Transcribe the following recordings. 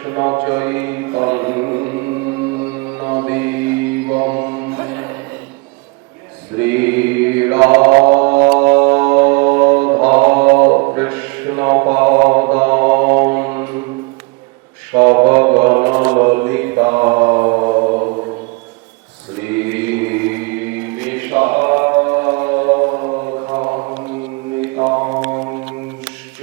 কৃষ্ণ চৈতন্য দেবম শ্রী রাধা কৃষ্ণ পাদাম সহগণ ললিতা শ্রী বিশাখান্বিতাংশ্চ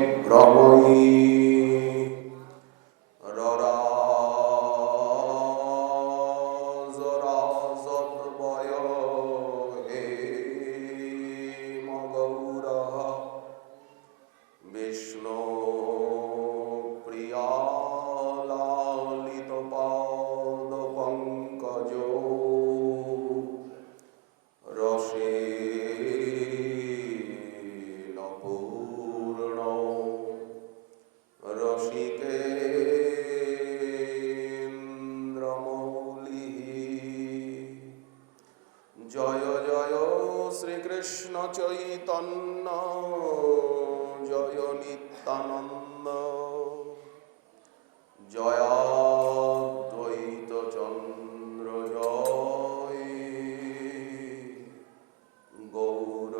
সৌন্দর্যমাধুর্যবিলাসবিভ্রময়ী ররাজরাজদ্বয় হেমগৌরः বিষ্ণু প্রিয়া লালিত পাদ পঙ্কজ রসেনপূর্ণ রসিকেন্দ্রমৌলিঃ জয় জয় শ্রীকৃষ্ণ চৈতন্য জয় নিত্যানন্দ জয় অদ্বৈত চন্দ্র জয় গৌর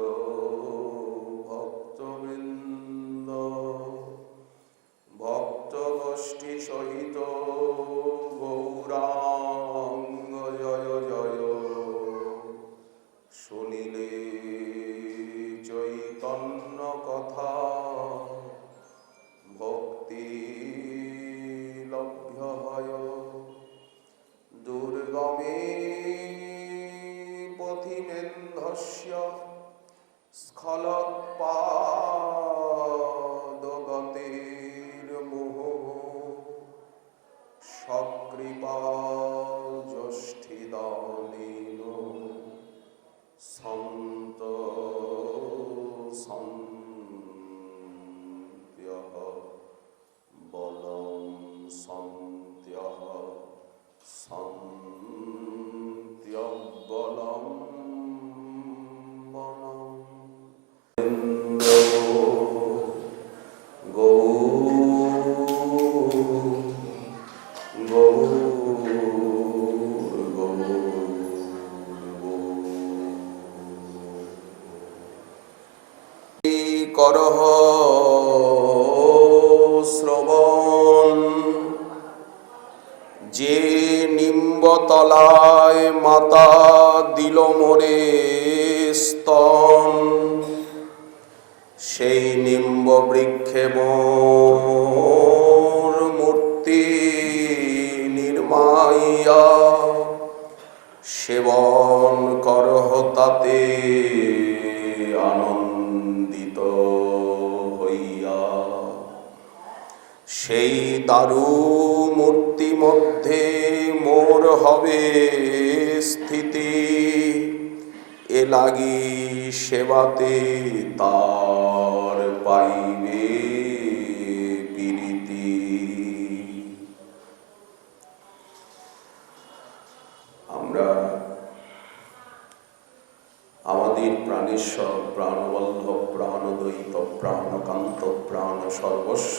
ভক্তবৃন্দ ভক্তগোষ্ঠী সহিত গৌরাঙ্গ জয় জয় শুনিলে চৈতন্য কথা ভক্তি লভ্য হয় দুর্গমে পথিমেন্ধস্য স্খলৎপাদগতির্মুহুঃ সকৃপা জ্যেষ্ঠিদানেন সন্ত সন্ত্যঃ বলং সন্ত্যঃ সন্ত্যঃ বলং বলং করহ শ্রবণ যে নিম্বতলায় মাতা দিল মোরে স্তন সেই নিম্ব বৃক্ষে মোর মূর্তি নির্মাইয়া সেবন করহ তাতে আনন্দিত হইয়া সেই দারু মূর্তি মধ্যে মোর হবে স্থিতি এ লাগি সেবাতে তার পাইবে প্রীতি। আমরা আমাদের প্রাণেশ্বর প্রাণবল্লভ প্রাণদ্বৈত প্রাণকান্ত প্রাণ সর্বস্ব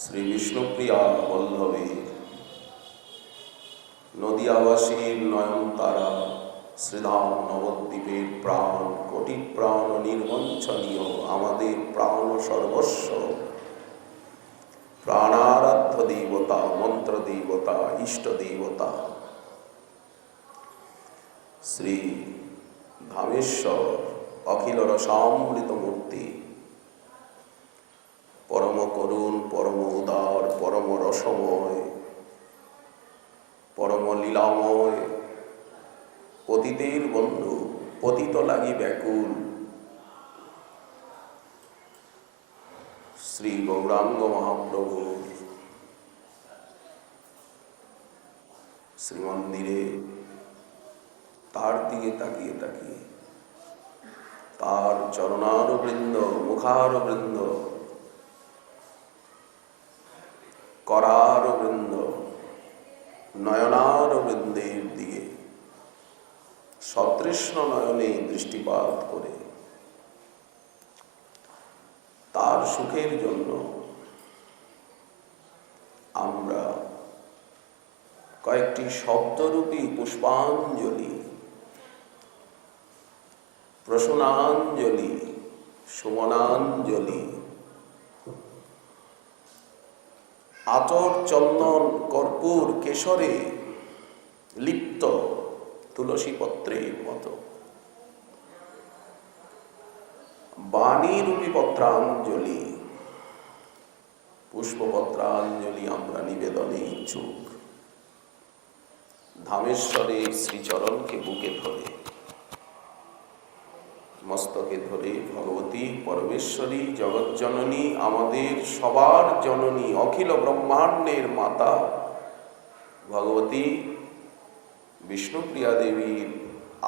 শ্রী বিষ্ণুপ্রিয়া বল্লভে নদিয়াবাসীর নয়নতারা শ্রীধাম নবদ্বীপের প্রাণ কোটি প্রাণ নির্বঞ্চনীয় আমাদের প্রাণ সর্বস্ব প্রাণারাধ্য দেবতা মন্ত্র দেবতা ইষ্ট দেবতা শ্রী ধামেশ্বর অখিল রসামৃত মূর্তি পরম করুণ পরম উদার পরম রসময় পরম লীলাময় পতিতের বন্ধু পতিত লাগি ব্যাকুল শ্রী গৌরাঙ্গ মহাপ্রভুর শ্রীমন্দিরে তার দিকে তাকিয়ে তাকিয়ে তার চরণারবৃন্দ মুখারবৃন্দ করারবৃন্দ নয়নার বৃন্দের দিকে সতৃষ্ণ নয়নে দৃষ্টিপাত করে তার সুখের জন্য আমরা কয়েকটি শব্দরূপী পুষ্পাঞ্জলি, প্রসূনাঞ্জলি, সুমনাঞ্জলি, আতর, চন্দন, কর্পূর, কেশরে লিপ্ত তুলসী পত্রের মতো বাণীরূপী পত্রাঞ্জলি, পুষ্পপত্রাঞ্জলি আমরা নিবেদনে ইচ্ছুক। ধামেশ্বরের শ্রীচরণকে বুকে ধরে, মস্তকে ধরে ভগবতী পরমেশ্বরী জগজ্জননী, আমাদের সবার জননী, অখিল ব্রহ্মাণ্ডের মাতা ভগবতী বিষ্ণুপ্রিয়া দেবীর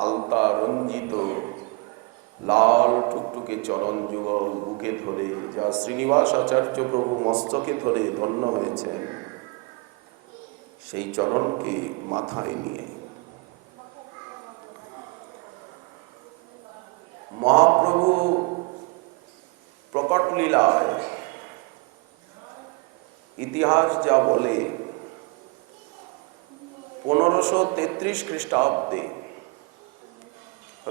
আলতা রঞ্জিত লাল টুকটুকে চরণ যুগল বুকে ধরে, যা শ্রীনিবাস আচার্য প্রভু মস্তকে ধরে ধন্য হয়েছেন, সেই চরণকে মাথায় নিয়ে মহাপ্রভু প্রকট লীলায় ইতিহাস যা বলে 1533 খ্রিস্টাব্দে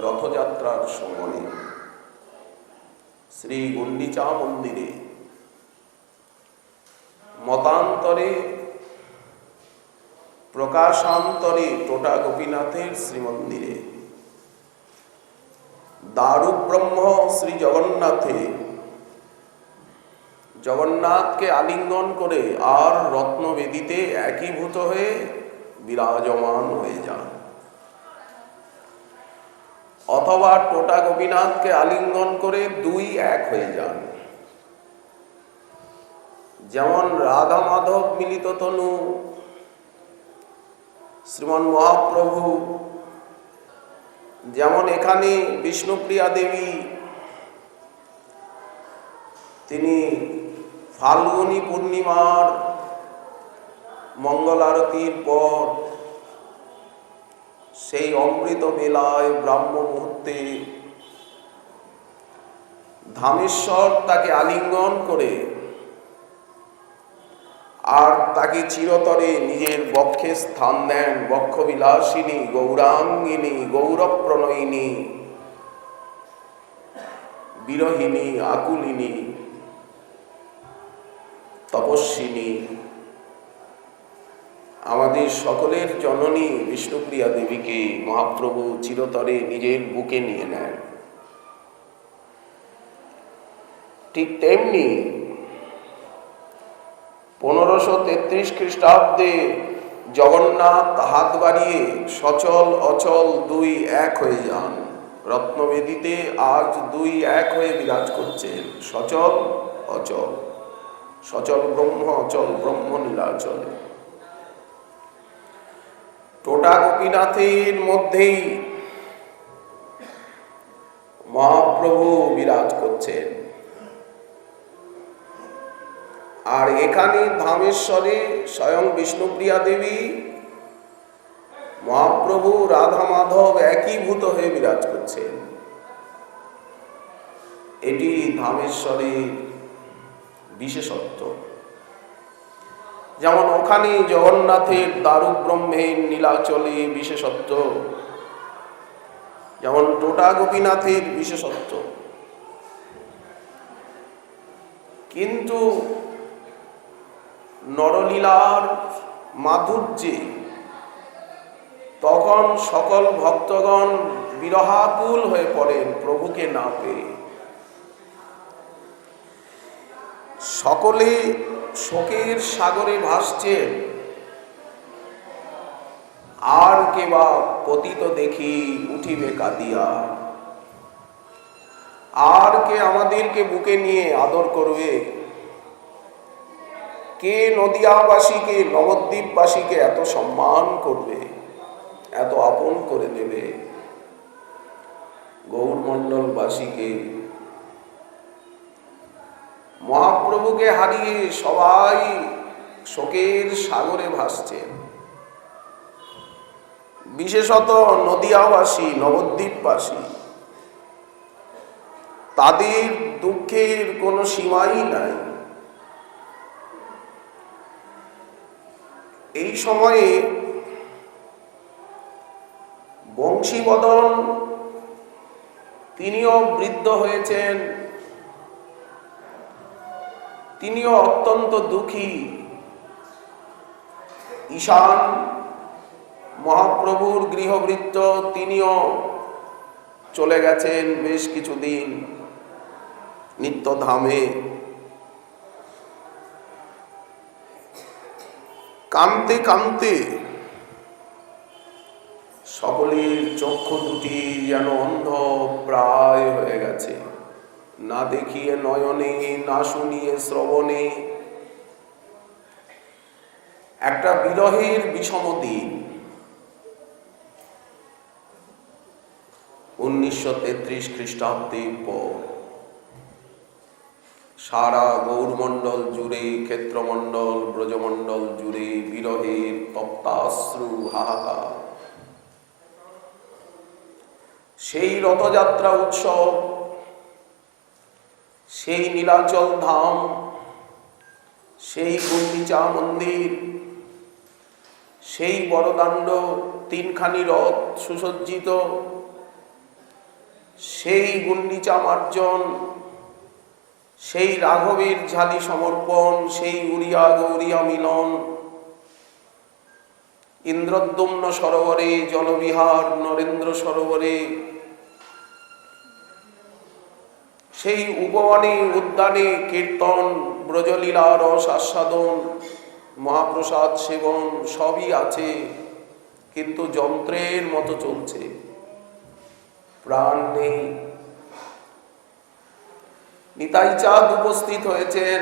রথযাত্রার সময়ে শ্রী গুন্ডিচা মন্দিরে মতান্তরে প্রকাশান্তরে টোটা গোপীনাথের শ্রীমন্দিরে দারুক ব্রহ্ম শ্রী জগন্নাথকে আলিঙ্গন করে আর রত্নবেদিতে একীভূত হয়ে বিরাজমান হয়ে যান, অথবা টোটা গোপীনাথকে আলিঙ্গন করে দুই এক হয়ে যান। যেমন রাধা মাধব মিলিত তনু শ্রীমান মহাপ্রভু, যেমন এখানে বিষ্ণুপ্রিয়া দেবী তিনি ফাল্গুনী পূর্ণিমার মঙ্গল আরতির পর সেই অমৃত বেলায় ব্রাহ্ম মুহূর্তে ধামেশ্বর তাকে আলিঙ্গন করে আর তাকে চিরতরে নিজের বক্ষে স্থান দেন। বক্ষবিলাসিনী, গৌরাঙ্গিনী, গৌরপ্রণয়িনী, বিরহিণী, আকুলিনী, তপস্বিনী, আমাদের সকলের জননী বিষ্ণুপ্রিয়া দেবীকে মহাপ্রভু চিরতরে নিজের বুকে নিয়ে নেন। ঠিক তেমনি 1533 খ্রিস্টাব্দে জগন্নাথ হাত বাড়িয়ে সচল অচল দুই এক হয়ে যান। রত্নবেদিতে আজ দুই এক হয়ে বিরাজ করছেন, সচল অচল, সচল ব্রহ্ম, অচল ব্রহ্ম নীলাচলে। টোটা গোপীনাথের মধ্যেই মহাপ্রভু বিরাজ করছেন, আর এখানে ধামেশ্বরে স্বয়ং বিষ্ণুপ্রিয়া দেবী, মহাপ্রভু, রাধা মাধব একীভূত হয়ে বিরাজ করছেন। এটি ধামেশ্বরের বিশেষত্ব। যেমন ওখানে জগন্নাথের দারুক ব্রহ্মের নীলাচলে বিশেষত্ব, যেমন টোটা গোপীনাথের বিশেষত্ব। কিন্তু নরলীলার মাধুর্যে তখন সকল ভক্তগণ বিরহাকুল হয়ে পড়েন প্রভুকে না পেয়ে। সকলে শোকের সাগরে ভাসছেন, আর কে বা পতিত দেখি উঠিবে কাঁদিয়া, আর কে আমাদেরকে বুকে নিয়ে আদর করবে, কে নদিয়াবাসীকে, নবদ্বীপবাসীকে এত সম্মান করবে, এত আপন করে নেবে, গৌরমণ্ডলবাসীকে। মহাপ্রভুকে হারিয়ে সবাই শোকের সাগরে ভাসছেন। বিশেষত নদিয়াবাসী, নবদ্বীপবাসী, তাদের দুঃখের কোনো সীমাই নাই। এই সময়ে বংশীবদন তিনিও বৃদ্ধ হয়েছেন, তিনিও অত্যন্ত দুঃখী। ঈশান মহাপ্রভুর গৃহভৃত্য তিনিও চলে গেছেন বেশ কিছুদিন নিত্যধামে। কাঁদতে কাঁদতে সকলের চক্ষু দুটি যেন অন্ধ প্রায় হয়ে গেছে। না দেখিয়ে নয়নে, না শুনিয়ে শ্রবণে, একটা বিরহের বিষম দিন। 1933 খ্রিস্টাব্দের পর সারা গৌরমণ্ডল জুড়ে, ক্ষেত্রমণ্ডল, ব্রজমণ্ডল জুড়ে বিরহের তপ্তাশ্রু হাহাকার। সেই রথযাত্রা উৎসব, সেই নীলাচল ধাম, সেই গুন্ডিচা মন্দির, সেই বড়দাণ্ড, তিনখানি রথ সুসজ্জিত, সেই গুন্ডিচা মার্জন, সেই রাঘবের ঝালি সমর্পণ, সেই উড়িয়া গৌরিয়া মিলন, ইন্দ্রদ্যুম্ন সরোবরে জলবিহার, নরেন্দ্র সরোবরে, সেই উপবনে উদ্যানে কীর্তন, ব্রজলীলা রস আস্বাদন, মহাপ্রসাদ সেবন সবই আছে, কিন্তু যন্ত্রের মতো চলছে, প্রাণ নেই। নিতাই চাঁদ উপস্থিত হয়েছেন,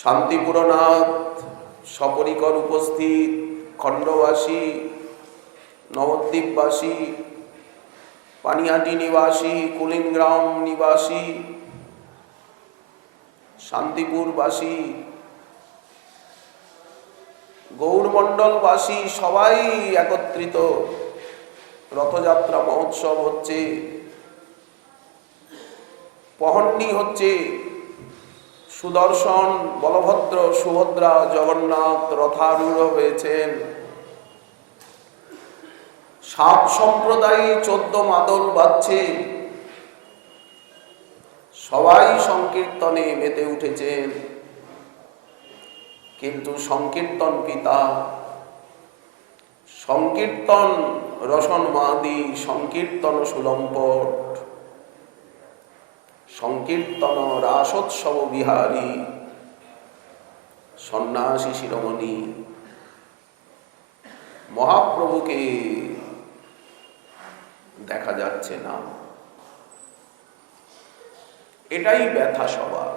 শান্তিপুরনাথ সপরিকর উপস্থিত, খণ্ডবাসী, নবদ্বীপবাসী, পানিহাটি নিবাসী, কুলিনগ্রাম নিবাসী, শান্তিপুরবাসী, গৌরমণ্ডলবাসী সবাই একত্রিত। রথযাত্রা মহোৎসব হচ্ছে, পহণ্ডি হচ্ছে, সুদর্শন, বলভদ্র, সুভদ্রা, জগন্নাথ রথারূঢ় হয়েছেন। 7 সম্প্রদায় 14 মাদল বাজছে, সবাই সংকীর্তনে মেতে উঠেছেন। কিন্তু সংকীর্তন পিতা, সংকীর্তন রসন মাদি, সংকীর্তন সুলম্পট, সংকীর্তন রাসোৎসব বিহারী, সন্ন্যাসী শিরোমণি মহাপ্রভুকে দেখা যাচ্ছে না। এটাই ব্যথা সবার।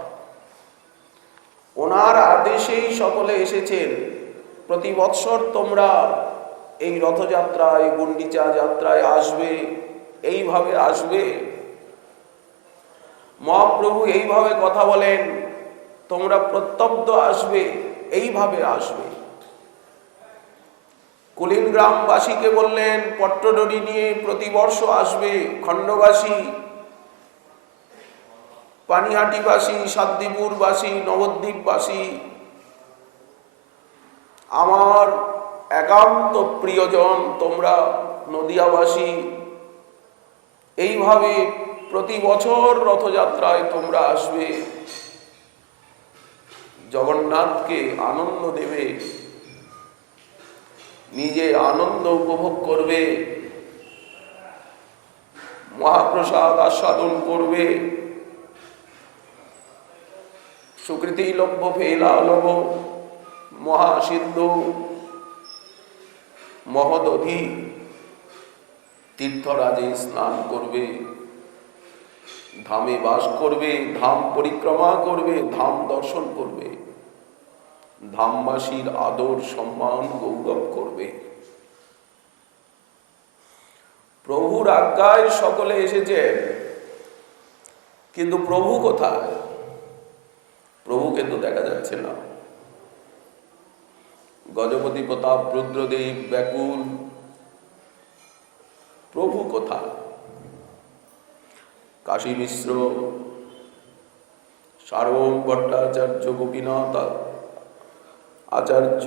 ওনার আদেশেই সকলে এসেছেন। প্রতি বৎসর তোমরা এই রথযাত্রায়, গুন্ডিচা যাত্রায় আসবে, এইভাবে আসবে। মহাপ্রভু এইভাবে কথা বলেন, তোমরা প্রত্যব্দ আসবে, এইভাবে আসবে। কুলিনগ্রামবাসীকে বললেন পট্টডরি নিয়ে প্রতিবর্ষ আসবে। খণ্ডবাসী, পানিহাটিবাসী, শান্তিপুরবাসী, নবদ্বীপবাসী, আমার একান্ত প্রিয়জন তোমরা নদিয়াবাসী, এইভাবে প্রতি বছর রথযাত্রায় তোমরা আসবে, জগন্নাথকে আনন্দ দেবে, নিজে আনন্দ উপভোগ করবে, মহাপ্রসাদ আস্বাদন করবে। সুকৃতি লভ্য ফেলা লভ মহাসিন্ধু মহদধি, তীর্থরাজে স্নান করবে, ধামে বাস করবে, ধাম পরিক্রমা করবে, ধাম দর্শন করবে, ধামবাসীর আদর সম্মান গৌরব করবে। প্রভুর আজ্ঞায় সকলে এসেছে, কিন্তু প্রভু কোথায়? প্রভুকে তো দেখা যাচ্ছে না। গজপতি প্রতাপ রুদ্রদেব ব্যাকুল, প্রভু কোথায়? কাশী মিশ্র, সার্বভৌম ভট্টাচার্য, গোপীনাথ আচার্য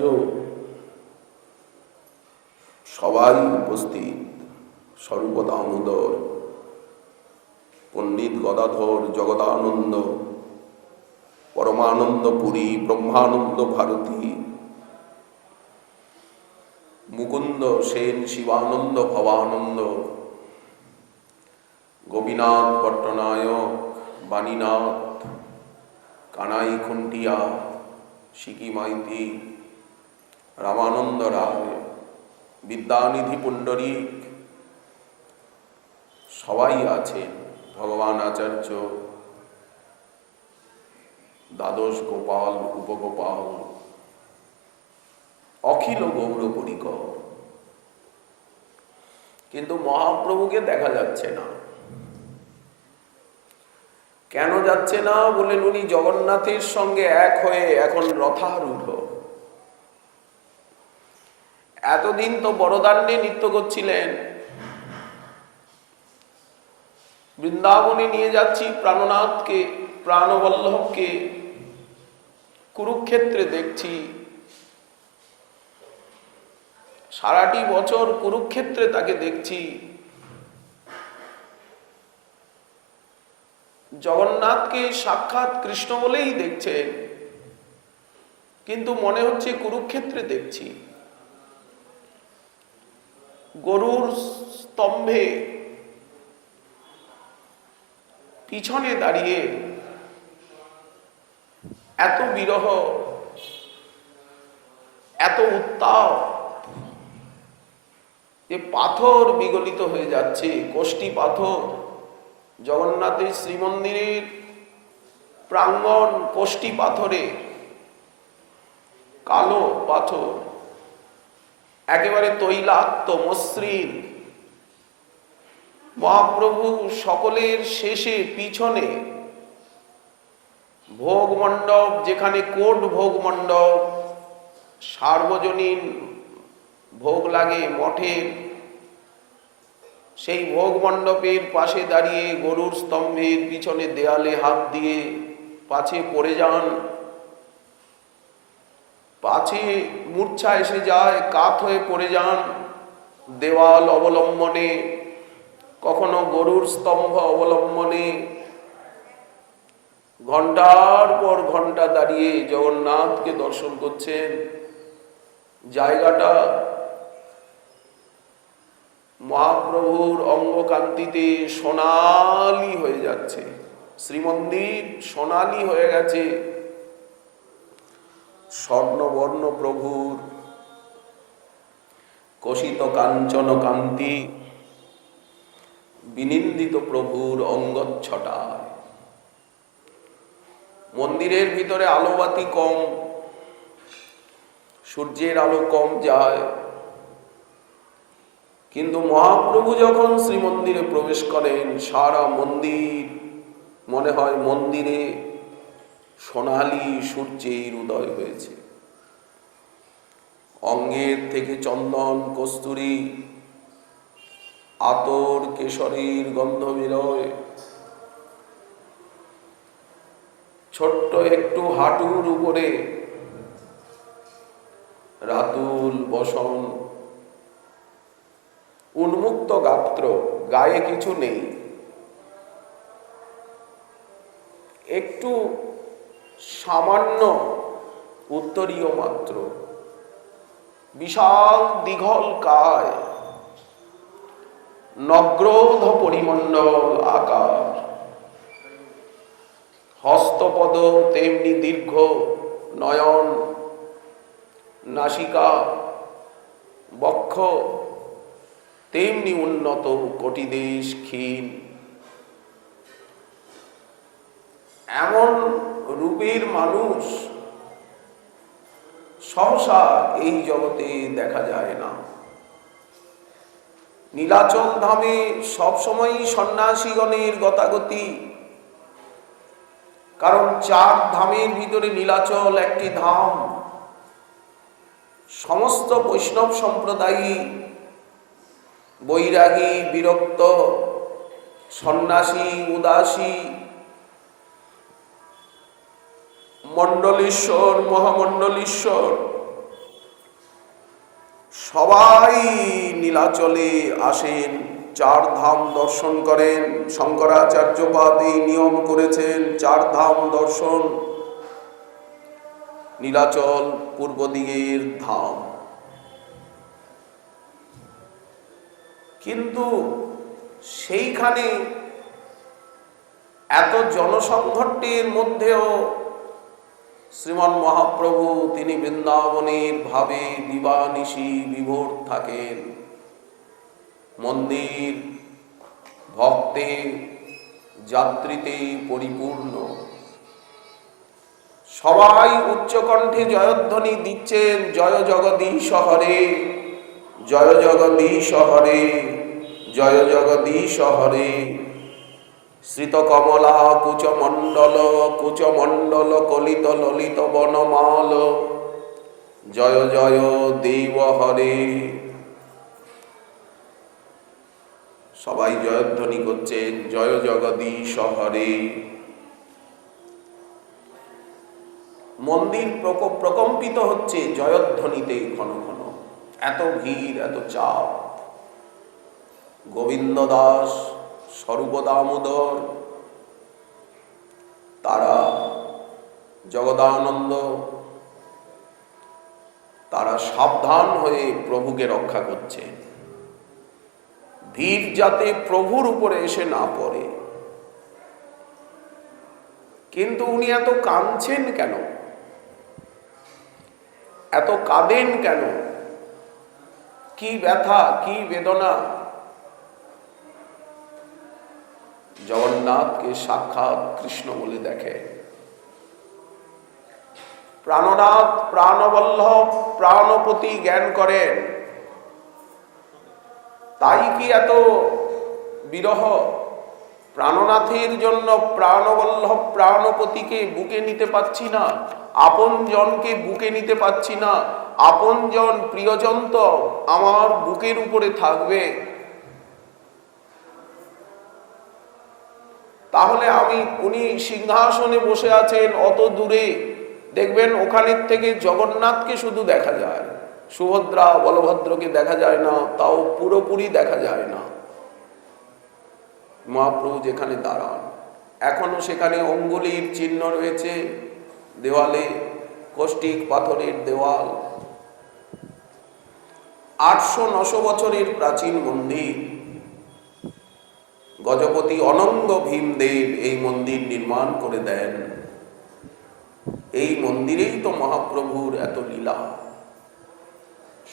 সবাই উপস্থিত। স্বরূপ দামোদর, পণ্ডিত গদাধর, জগদানন্দ, পরমানন্দ পুরী, ব্রহ্মানন্দ ভারতী, মুকুন্দ সেন, শিবানন্দ, ভবানন্দ, গোপীনাথ পট্টনায়ক, বাণীনাথ, কানাই খুন্টিয়া, সিকি মাইতি, রামানন্দ রায়, বিদ্যানিধি পুণ্ডরিক সবাই আছেন। ভগবান আচার্য, দ্বাদশ গোপাল, উপগোপাল, অখিল গৌর পরিকর। কিন্তু মহাপ্রভুকে দেখা যাচ্ছে না। কেন যাচ্ছে না? বলেন উনি জগন্নাথের সঙ্গে এক হয়ে এখন রথারূঢ়। এতদিন তো বড়দান্ডে নৃত্য করছিলেন, বৃন্দাবনে নিয়ে যাচ্ছি প্রাণনাথকে, প্রাণবল্লভকে, কুরুক্ষেত্রে দেখছি। সারাটি বছর কুরুক্ষেত্রে তাকে দেখছি। জগন্নাথকে সাক্ষাৎ কৃষ্ণ বলেই দেখছেন, কিন্তু মনে হচ্ছে কুরুক্ষেত্রে দেখছি। গরুর স্তম্ভে পিছনে দাঁড়িয়ে এত বিরহ, এত উত্তাপ যে পাথর বিগলিত হয়ে যাচ্ছে, কোষ্ঠী পাথর। জগন্নাথের শ্রীমন্দিরের প্রাঙ্গণ কোষ্ঠী পাথরে, কালো পাথর, একেবারে তৈলাক্ত মসৃণ। মহাপ্রভু সকলের শেষে পিছনে ভোগ মণ্ডপ, যেখানে কোট ভোগ মণ্ডপ, সার্বজনীন ভোগ লাগে মঠের, সেই ভোগ মণ্ডপের পাশে দাঁড়িয়ে গরুর স্তম্ভের পিছনে দেয়ালে হাত দিয়ে পাছে পড়ে যান, পাছে মূর্ছা এসে যায়, কাত হয়ে পড়ে যান দেওয়াল অবলম্বনে, কখনো গরুর স্তম্ভ অবলম্বনে। ঘন্টার পর ঘন্টা দাঁড়িয়ে জগন্নাথকে দর্শন করছেন। জায়গাটা মহাপ্রভুর অঙ্গকান্তিতে সোনালি হয়ে যাচ্ছে, শ্রীমন্দির সোনালি হয়ে গেছে। স্বর্ণবর্ণ প্রভুর কষিত কাঞ্চন কান্তি, বিনিন্দিত প্রভুর অঙ্গচ্ছটায়। মন্দিরের ভিতরে আলোবাতি কম, সূর্যের আলো কম যায়, কিন্তু মহাপ্রভু যখন শ্রীমন্দিরে প্রবেশ করেন, সারা মন্দির মনে হয় মন্দিরে সোনালি সূর্যের উদয় হয়েছে। অঙ্গের থেকে চন্দন, কস্তুরী, আতর, কেশরীর গন্ধ বেরোয়। ছোট্ট একটু হাঁটুর উপরে রাতুল বসন, উন্মুক্ত গাত্র, গায়ে কিছু নেই, একটু সামান্য উত্তরীয় মাত্র, বিশাল দীঘল কায়, নগ্রোধ পরিমণ্ডল আকার, হস্তপদ তেমনি দীর্ঘ, নয়ন, নাসিকা, বক্ষ তেমনি উন্নত, কটিদেশ ক্ষীণ। এমন রূপের মানুষ সহসা এই জগতে দেখা যায় না। নীলাচল ধামে সবসময়ই সন্ন্যাসীগণের গতাগতি, কারণ 4 ধামের ভিতরে নীলাচল একটি ধাম। সমস্ত বৈষ্ণব সম্প্রদায়ী, বৈরাগী, বিরক্ত, সন্ন্যাসী, উদাসী, মণ্ডলীশ্বর, মহামণ্ডলীশ্বর সবাই নীলাচলে আসেন, চার ধাম দর্শন করেন। শঙ্করাচার্যপাদ এই নিয়ম করেছেন, চার ধাম দর্শন। নীলাচল পূর্ব দিকের ধাম। কিন্তু সেইখানে এত জনসংঘর্ষের মধ্যেও শ্রীমন মহাপ্রভু তিনি বৃন্দাবনের ভাবে দিবানিশি বিভোর থাকেন। মন্দির ভক্তে যাত্রীতে পরিপূর্ণ। সবাই উচ্চকণ্ঠে জয়ধ্বনি দিচ্ছেন, জয় জগদীশ হরে, জয় জগদীশ হরে, জয় জগদীশ হরে। শ্রিত কমলা কুচমণ্ডল কলিত ললিত বনমাল, জয় জয় দেব হরে। সবাই জয়ধ্বনি করছেন, জয় জগদীশ হরে। মন্দির প্রকম্পিত হচ্ছে জয়ধ্বনিতে ঘন ঘন। এত ভিড়, এত চাপ। গোবিন্দ দাস, স্বরূপ দামোদর, তারা জগদানন্দ, তারা সাবধান হয়ে প্রভুকে রক্ষা করছে। ভিড় যাতে প্রভুর উপরে এসে না পড়ে। কিন্তু উনি এত কাঁদছেন কেন? এত কাঁদেন কেন? কি ব্যথা, কি বেদনা? জগন্নাথকে সাক্ষাৎ কৃষ্ণ বলে দেখে। প্রাণনাথ, প্রাণবল্লভ, প্রাণপতি জ্ঞান করেন। তাই কি এত বিরহ? প্রাণনাথের জন্য প্রাণবল্লভ প্রাণপতিকে বুকে নিতে পারছি না, আপন জনকে বুকে নিতে পারছি না। আপন জন, প্রিয়জন তো আমার বুকের উপরে থাকবে। তাহলে উনি সিংহাসনে বসে আছেন অত দূরে, দেখবেন ওখানের থেকে জগন্নাথকে শুধু দেখা যায়, সুভদ্রা বলভদ্রকে দেখা যায় না, তাও পুরোপুরি দেখা যায় না। মহাপ্রভু যেখানে দাঁড়ান, এখনো সেখানে অঙ্গুলির চিহ্ন রয়েছে দেওয়ালে, কষ্টিক পাথরের দেওয়াল। 800-900 বছরের প্রাচীন মন্দির। গজপতি অনঙ্গ ভীমদেব এই মন্দির নির্মাণ করে দেন। এই মন্দিরেই তো মহাপ্রভুর এত লীলা।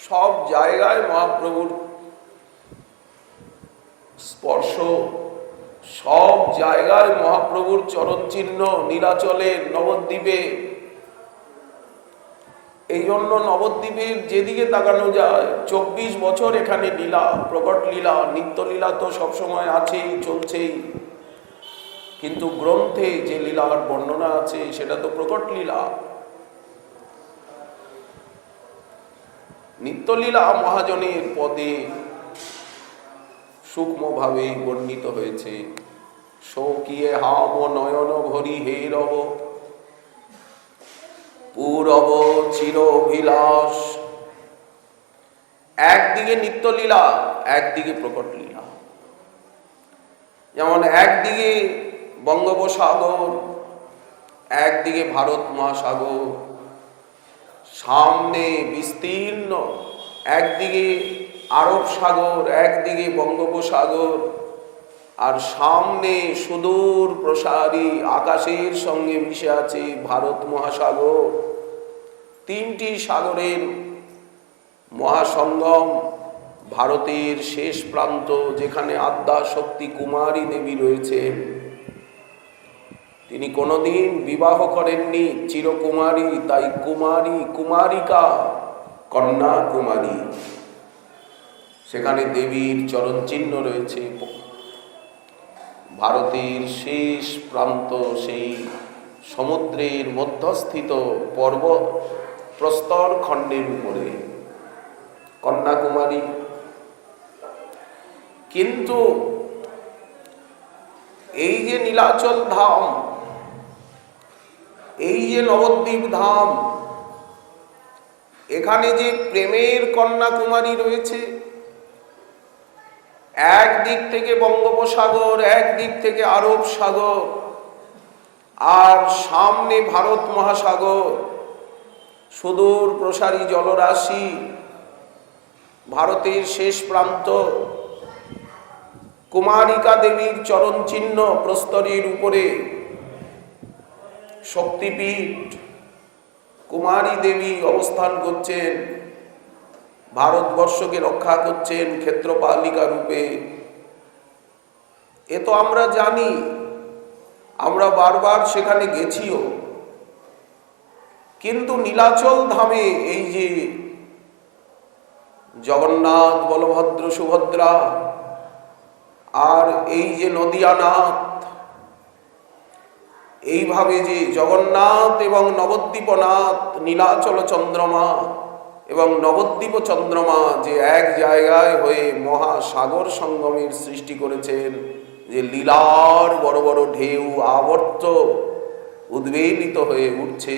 সব জায়গায় মহাপ্রভুর স্পর্শ, সব জায়গায় মহাপ্রভুর চরণ চিহ্ন। নীলাচলের, নবদ্বীপে, এই জন্য নবদ্বীপের যেদিকে তাকানো যায় 24 বছর এখানে লীলা, প্রকট লীলা, নিত্য লীলা তো সবসময় আছেই, চলছেই। কিন্তু গ্রন্থে যে লীলার বর্ণনা আছে সেটা তো প্রকট লীলা। নিত্যলীলা মহাজনের পদে সূক্ষ্মভাবে বর্ণিত হয়েছে। শৌকিয়ে হাম নয়ন ভরি হে রব, পূরব চিরভিলাস। একদিকে নিত্যলীলা, একদিকে প্রকট লীলা। যেমন একদিকে বঙ্গোপসাগর, একদিকে ভারত মহাসাগর, সামনে বিস্তীর্ণ, একদিকে আরব সাগর, একদিকে বঙ্গোপসাগর, আর সামনে সুদূর প্রসারী আকাশের সঙ্গে মিশে আছে ভারত মহাসাগর। 3টি সাগরের মহাসঙ্গম। ভারতের শেষ প্রান্ত যেখানে আদ্যা শক্তি কুমারী দেবী রয়েছেন, তিনি কোনোদিন বিবাহ করেননি, চিরকুমারী, তাই কুমারী, কুমারিকা, কন্যা কুমারী। সেখানে দেবীর চরণ চিহ্ন রয়েছে। ভারতের শেষ প্রান্ত সেই সমুদ্রের মধ্যস্থিত পর্বত প্রস্তর খণ্ডের উপরে, কন্যাকুমারী। কিন্তু এই যে নীলাচল ধাম, এই যে নবদ্বীপ ধাম, এখানে যে প্রেমের কন্যাকুমারী রয়েছে, এক দিক থেকে বঙ্গোপসাগর, এক দিক থেকে আরব সাগর, আর সামনে ভারত মহাসাগর, সুদূর প্রসারী জলরাশি, ভারতের শেষ প্রান্ত, কুমারিকা দেবীর চরণ চিহ্ন প্রস্তরের উপরে, শক্তিপীঠ কুমারী দেবী অবস্থান করছেন, ভারতবর্ষকে রক্ষা করছেন ক্ষেত্রপালিকা রূপে। এ তো আমরা জানি, আমরা বারবার সেখানে গেছিও। কিন্তু নীলাচল ধামে এই যে জগন্নাথ, বলভদ্র, সুভদ্রা, আর এই যে নদিয়ানাথ, এইভাবে যে জগন্নাথ এবং নবদ্বীপনাথ, নীলাচল চন্দ্রমা এবং নবদ্বীপ চন্দ্রমা যে এক জায়গায় হয়ে মহাসাগর সঙ্গমের সৃষ্টি করেছেন, যে লীলার বড় বড় ঢেউ আবর্ত উদ্বেলিত হয়ে উঠছে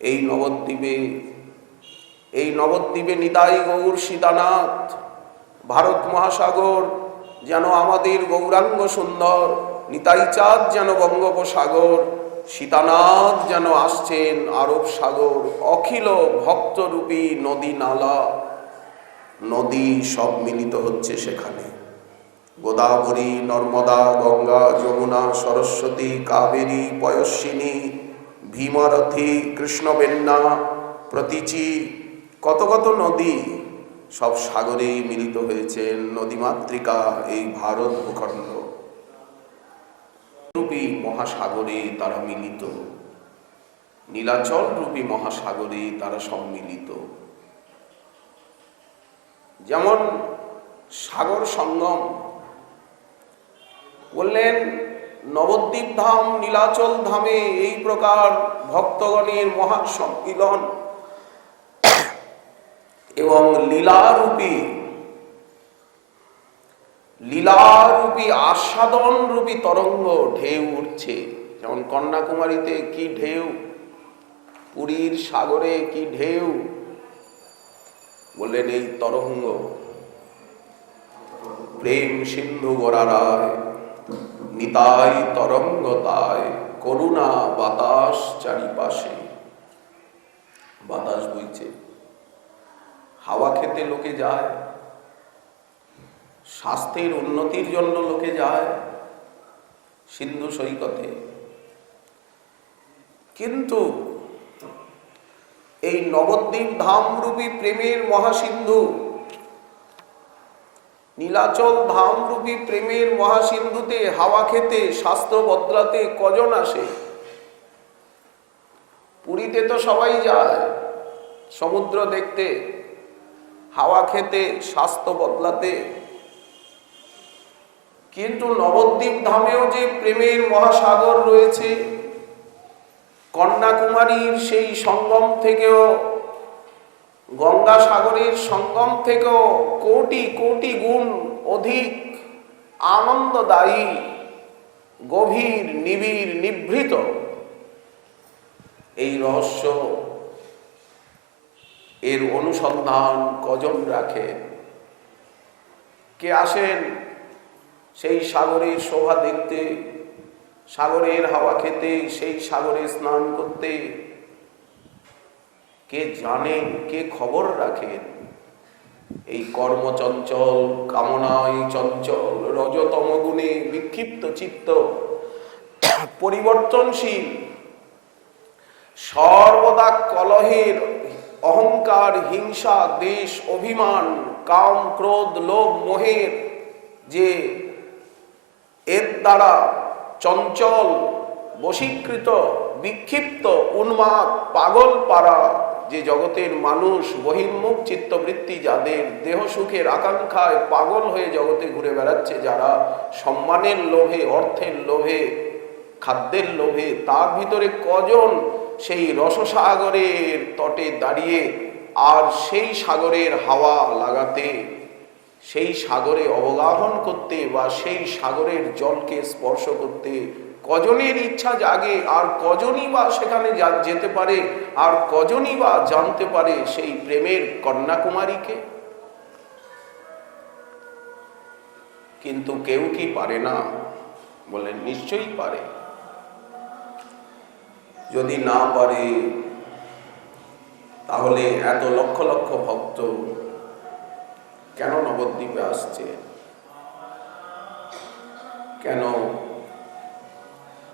এই নবদ্বীপে। এই নবদ্বীপে নিতাই গৌর সীতানাথ, ভারত মহাসাগর যেন আমাদের গৌরাঙ্গ সুন্দর, নিতাই চাঁদ যেন বঙ্গোপসাগর, সীতানাথ যেন আসছেন আরব সাগর, অখিল ভক্তরূপী নদী নালা, নদী সব মিলিত হচ্ছে সেখানে। গোদাবরী, নর্মদা, গঙ্গা, যমুনা, সরস্বতী, কাবেরী, পয়স্বিনী, ভীমরথী, কৃষ্ণবেন্না, প্রতীচী, কত কত নদী সব সাগরেই মিলিত হয়েছেন। নদীমাতৃকা এই ভারত ভূখণ্ড রূপী মহাসাগরে তারা মিলিত, নীলাচল রূপী মহাসাগরে তারা সম্মিলিত। যেমন সাগর সঙ্গম বললেন, নবদ্বীপ ধাম, নীলাচল ধামে এই প্রকার ভক্তগণের মহাসম্মিলন এবং লীলারূপী আস্বাদন রূপী তরঙ্গ ঢেউ উঠছে। যেমন কন্যাকুমারীতে কি ঢেউ, পুরীর সাগরে কি ঢেউ, বললেন এই তরঙ্গ। প্রেম সিন্ধু গড়ারায় নিতাই তরঙ্গ তাই, করুণা বাতাস চারিপাশে। বাতাস বইছে, হাওয়া খেতে লোকে যায়, স্বাস্থ্যের উন্নতির জন্য লোকে যায় সিন্ধু সৈকতে। কিন্তু এই নবদ্বীপ ধামরূপী প্রেমের মহাসিন্ধু, নীলাচল ধামরূপী প্রেমের মহাসিন্ধুতে হাওয়া খেতে, স্বাস্থ্য বদলাতে কজন আসে? পুরীতে তো সবাই যায় সমুদ্র দেখতে, হাওয়া খেতে, স্বাস্থ্য বদলাতে। কিন্তু নবদ্বীপ ধামেও যে প্রেমের মহাসাগর রয়েছে, কন্যাকুমারীর সেই সঙ্গম থেকেও, গঙ্গা সাগরের সঙ্গম থেকেও কোটি কোটি গুণ অধিক আনন্দদায়ী, গভীর, নিবিড়, নিভৃত। এই রহস্য, এর অনুসন্ধান কজন রাখেন? কে আসেন সেই সাগরের শোভা দেখতে, সাগরের হাওয়া খেতে, সেই সাগরে স্নান করতে? কে জানেন, কে খবর রাখেন? এই কর্মচঞ্চল, কামনায় চঞ্চল, রজতম গুণে বিক্ষিপ্ত চিত্ত, পরিবর্তনশীল, সর্বদা কলহের, অহংকার, হিংসা, দেশ, অভিমান, কাম, ক্রোধ, লোভ, মোহের যে এর দ্বারা চঞ্চল, বশীকৃত, বিক্ষিপ্ত, উন্মাদ, পাগল পারা যে জগতের মানুষ, বহির্মুখ চিত্তবৃত্তি যাদের, দেহ সুখের আকাঙ্ক্ষায় পাগল হয়ে জগতে ঘুরে বেড়াচ্ছে যারা, সম্মানের লোভে, অর্থের লোভে, খাদ্যের লোভে, তার ভিতরে কজন সেই রসসাগরের তটে দাঁড়িয়ে আর সেই সাগরের হাওয়া লাগাতে, সেই সাগরে অবগাহন করতে বা সেই সাগরের জলকে স্পর্শ করতে কজনের ইচ্ছা জাগে, আর কজনই বা সেখানে যেতে পারে, আর কজনই বা জানতে পারে সেই প্রেমের কন্যাকুমারীকে? কিন্তু কেউ কি পারে না? বলেন নিশ্চয়ই পারে। যদি না পারে তাহলে এত লক্ষ লক্ষ ভক্ত কেন নবদ্বীপে আসছে? কেন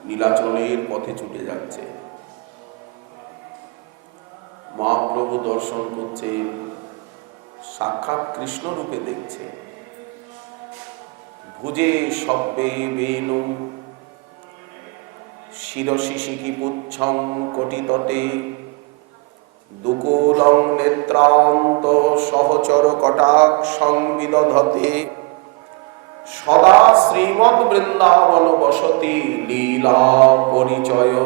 নীলাচলের পথে ছুটে যাচ্ছে? মহাপ্রভু দর্শন করছে, সাক্ষাৎ কৃষ্ণ রূপে দেখছে। ভুজে সব্যে বেনু শিরসি শিখি পুচ্ছং কোটিতটে দুকুলং নেত্রান্ত সহচর কটাক্ষং বিদধতে সদা শ্রীমৎ বৃন্দাবন বসতি লীলা পরিচয়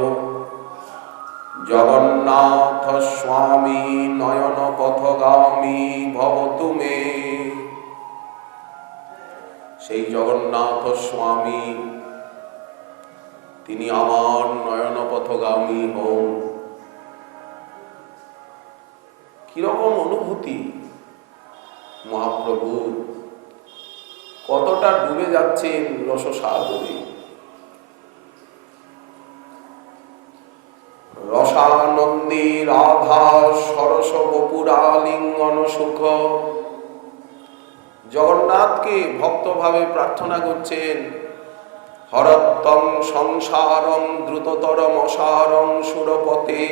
জগন্নাথ স্বামী নয়ন পথগামী ভবতু মে। সেই জগন্নাথ স্বামী তিনি আমার নয়ন পথগামী হন। কিরকম অনুভূতি মহাপ্রভু, কতটা ডুবে যাচ্ছেন রসসাগরে। রসানন্দী রাধা সরস বপুরা লিঙ্গন সুখ। জগন্নাথকে ভক্তভাবে প্রার্থনা করছেন, হরত্তং সংসারং দ্রুততরম অসারং সুরপতে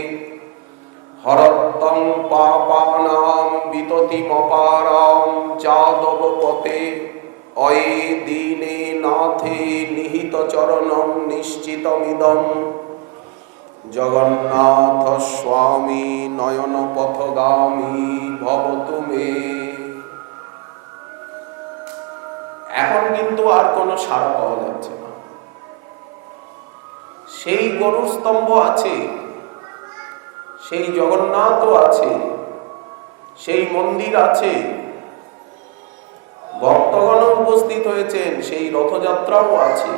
হরত্তং পাপানাম বিততিমপারাম যাদবপতে অয়ে দীনে নাথে নিহিত চরণম নিশ্চিতমিদম জগন্নাথ স্বামী নয়ন পথগামী ভবতু মে। এখন কিন্তু আর কোনো সাড়া পাওয়া যাচ্ছে না। সেই গরুর স্তম্ভ আছে, সেই জগন্নাথও আছে, সেই মন্দির আছে, ভক্তগণ উপস্থিত হয়েছেন, সেই রথযাত্রাও আছে,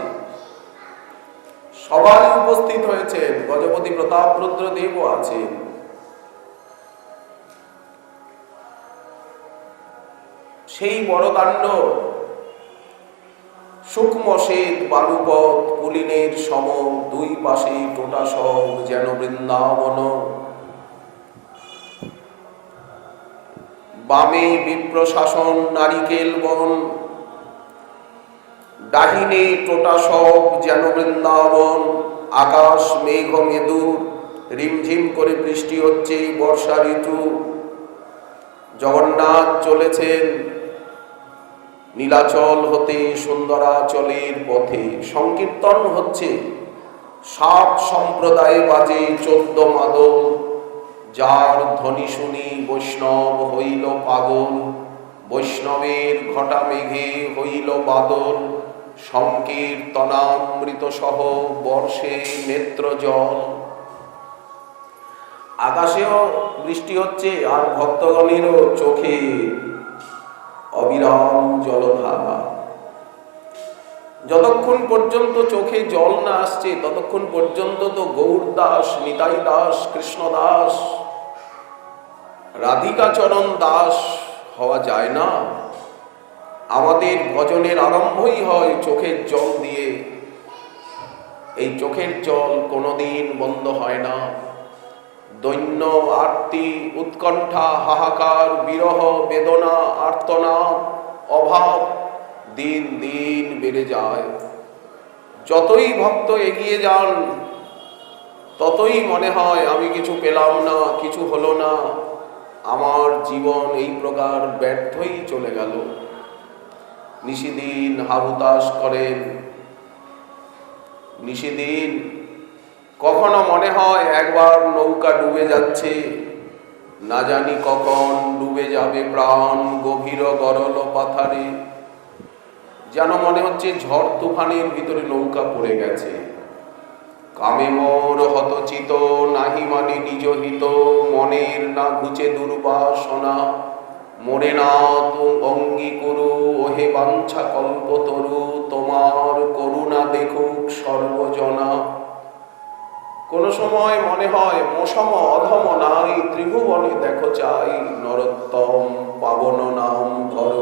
সবাই উপস্থিত হয়েছেন, গজপতি প্রতাপ রুদ্রদেবও আছেন। সেই বড়দাণ্ড সূক্ষ্ম শ্বেত বালুপথ পুলিনের সম, দুই পাশে টোটা সব যেন বৃন্দাবন। বামে বিপ্রশাসন নারিকেল বন, ডাহিনে টোটা সব যেন বৃন্দাবন। আকাশ মেঘ মেদুর, রিমঝিম করে বৃষ্টি হচ্ছে, বর্ষা ঋতু। জগন্নাথ চলেছেন নীলাচল হতে সুন্দরাচলের পথে। সংকীর্তন হচ্ছে, 7 সম্প্রদায়ে বাজে 14 মাদল। যার ধ্বনি শুনি বৈষ্ণব হইল পাগল, বৈষ্ণবের ঘটা মেঘে হইল বাদল। সংকীর্তনামৃত সহ বর্ষে নেত্র জল। আকাশেও বৃষ্টি হচ্ছে, আর ভক্তগণেরও চোখে অবিরাম জলধারা। যতক্ষণ পর্যন্ত চোখে জল না আসছে ততক্ষণ পর্যন্ত তো গৌর দাস, নিতাই দাস, কৃষ্ণ দাস, রাধিকাচরণ দাস হওয়া যায় না। আমাদের ভজনের আরম্ভই হয় চোখের জল দিয়ে। এই চোখের জল কোনোদিন বন্ধ হয় না। দৈন্য, আরতি, উৎকণ্ঠা, হাহাকার, বিরহ, বেদনা, আর্তনাদ, অভাব দিন দিন বেড়ে যায়। যতই ভক্ত এগিয়ে যান ততই মনে হয় আমি কিছু পেলাম না, কিছু হলো না, আমার জীবন এই প্রকার ব্যর্থই চলে গেল। নিশিদিন হাহুতাশ করেন, নিশিদিন কখনো মনে হয় একবার নৌকা ডুবে যাচ্ছে, না জানি কখন ডুবে যাবে প্রাণ গভীর গরল পাথারে। যেন মনে হচ্ছে ঝড় তুফানের ভিতরে নৌকা পড়ে গেছে। কামে মোর হতচিত, নাহি মানে নিজ হিত, মনের না ঘুচে দুর্বাসনা, মনে না তু অঙ্গী করু, ওহে বাঞ্ছা কল্পতরু, তোমার করুণা দেখুক সর্বজনা। কোন সময় মনে হয় মশম অধম নাই, ত্রিভুবনে দেখো চাই, নরোত্তম পাবন নাম ধর।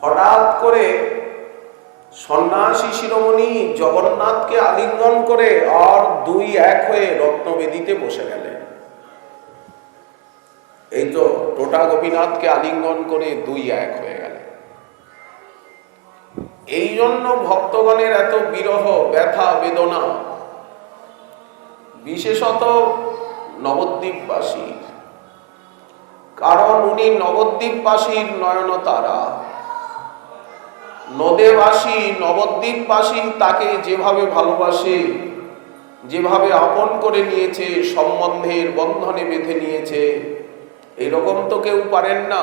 হঠাৎ করে সন্ন্যাসী শিরোমণি জগন্নাথকে আলিঙ্গন করে আর দুই এক হয়ে রত্নবেদিতে বসে গেলেন। এই তো টোটা গোপীনাথকে আলিঙ্গন করে দুই এক হয়ে গেলেন। এই জন্য ভক্তগণের এত বিরহ, ব্যথা, বেদনা, বিশেষত নবদ্বীপবাসী। কারণ উনি নবদ্বীপবাসীর নয়নতারা। নদেবাসী, নবদ্বীপবাসী তাকে যেভাবে ভালোবাসে, যেভাবে আপন করে নিয়েছে, সম্বন্ধের বন্ধনে বেঁধে নিয়েছে, এরকম তো কেউ পারেন না।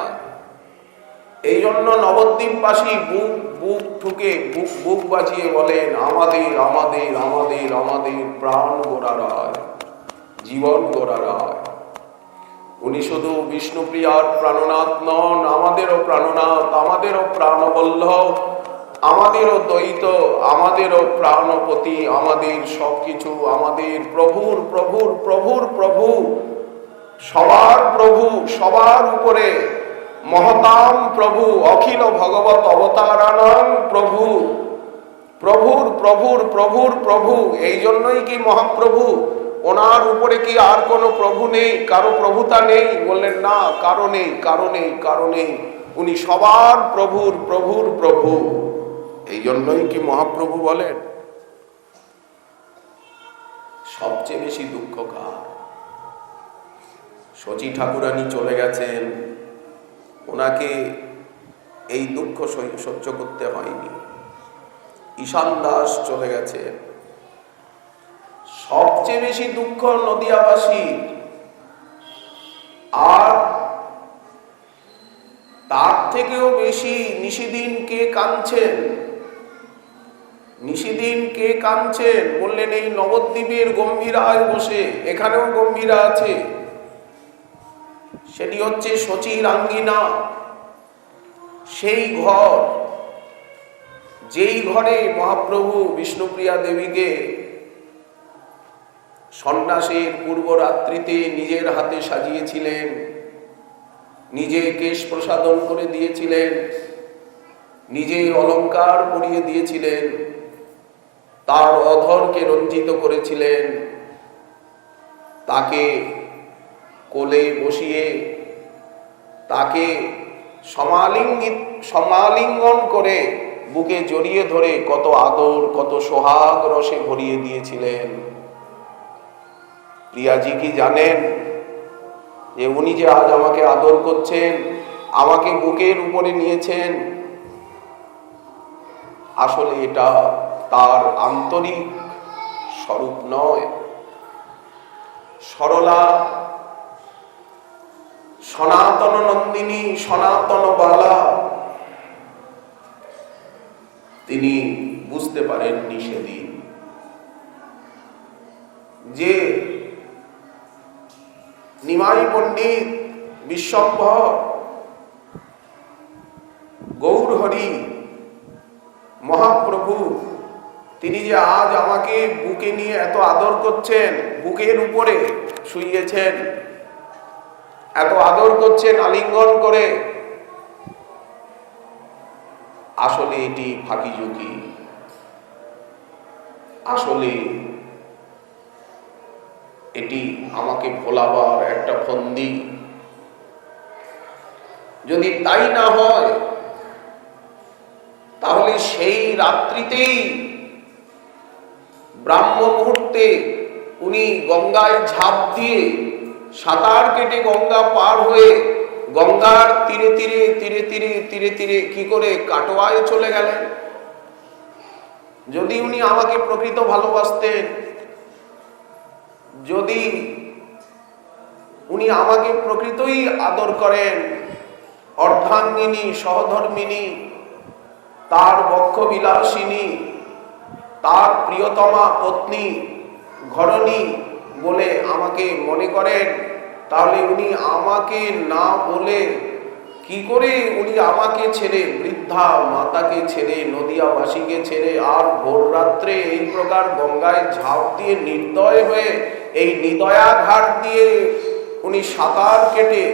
এই জন্য নবদ্বীপবাসী বুক বুক ঠুকে বুক বাজিয়ে বলেন, আমাদের আমাদের আমাদের আমাদের প্রাণ গোড়া রায়, জীবন গোড়া রায়। উনি শুধু বিষ্ণুপ্রিয়ার প্রাণনাথ নন, আমাদেরও প্রাণনাথ, আমাদেরও প্রাণবল্লভ, আমাদেরও দ্বৈত, আমাদেরও প্রাণপতি, আমাদের সবকিছু, আমাদের প্রভুর প্রভুর প্রভুর প্রভু, সবার প্রভু, সবার উপরে মহতাম প্রভু, অখিল ভগবত অবতারানাম প্রভু, প্রভুর প্রভুর প্রভুর প্রভু। এই জন্যই কি মহাপ্রভু, ওনার উপরে কি আর কোনো প্রভু নেই, কারো প্রভুতা নেই? বললেন না, কারো নেই, কারো নেই, কারো নেই, উনি সবার প্রভুর প্রভুর প্রভু। এই জন্যই কি মহাপ্রভু বলেন। সবচেয়ে বেশি দুঃখ কার? শচী ঠাকুরানী চলে গেছেন, ওনাকে এই দুঃখ সহ্য করতে হয়নি। ঈশান দাস চলে গেছে। সবচেয়ে বেশি দুঃখ নদিয়াবাসী। আর তার থেকেও বেশি নিশিদিন কে কাঁদছেন? নিশিদিন কে কাঁদছেন? বললেন এই নবদ্বীপের গম্ভীরায় বসে। এখানেও গম্ভীরা আছে, সেটি হচ্ছে শচীর আঙ্গিনা, সেই ঘর, যেই ঘরে মহাপ্রভু বিষ্ণুপ্রিয়া দেবীকে সন্ন্যাসের পূর্বরাত্রিতে নিজের হাতে সাজিয়েছিলেন, নিজে কেশ প্রসাদন করে দিয়েছিলেন, নিজে অলংকার পরিয়ে দিয়েছিলেন, তার অধরকে রঞ্জিত করেছিলেন, তাকে কোলে বসিয়ে তাকে সমালিঙ্গন করে বুকে জড়িয়ে ধরে কত আদর, কত সোহাগ রসে ভরিয়ে দিয়েছিলেন। প্রিয়াজি কি জানেন যে উনি যে আজ আমাকে আদর করছেন, আমাকে বুকের উপরে নিয়েছেন, আসলে এটা তার আন্তরিক স্বরূপ নয়। সরলা, সনাতন নন্দিনী, সনাতন বালা, তিনি বুঝতে পারেননি সেদিন যে নিমাই পণ্ডিত, বিশ্বম্ভর, গৌরহরি, মহাপ্রভু, তিনি যে আজ আমাকে বুকে নিয়ে এত আদর করছেন, বুকের উপরে শুইয়েছেন, এত আদর করছেন আলিঙ্গন করে, আসলে এটি ফাঁকি ঝুঁকি, আসলে এটি আমাকে ভোলাবার একটা ফন্দি। যদি তাই না হয় তাহলে সেই রাত্রিতেই ব্রাহ্ম মুহূর্তে উনি গঙ্গায় ঝাঁপ দিয়ে সাঁতার কেটে গঙ্গা পার হয়ে গঙ্গার তীরে তীরে তীরে তীরে তীরে তীরে কি করে কাটোয়ায় চলে গেলেন। যদি উনি আমাকে প্রকৃত ভালোবাসতেন, যদি উনি আমাকে প্রকৃতই আদর করেন, অর্ধাঙ্গিনী, সহধর্মিনী, তার বক্ষ বিলাসিনী, তার প্রিয়তমা পত্নী ঘরণী বলে আমাকে মনে করেন, তাহলে উনি আমাকে না বলে কি করে উনি আমাকে ছেড়ে, বৃদ্ধা মাতাকে ছেড়ে, নদিয়াবাসীকে ছেড়ে আর ভোর রাত্রে এই প্রকার গঙ্গায় ঝাঁপ দিয়ে নির্দয় হয়ে এই নিদয়া ঘাট দিয়ে উনি সাঁতার কেটে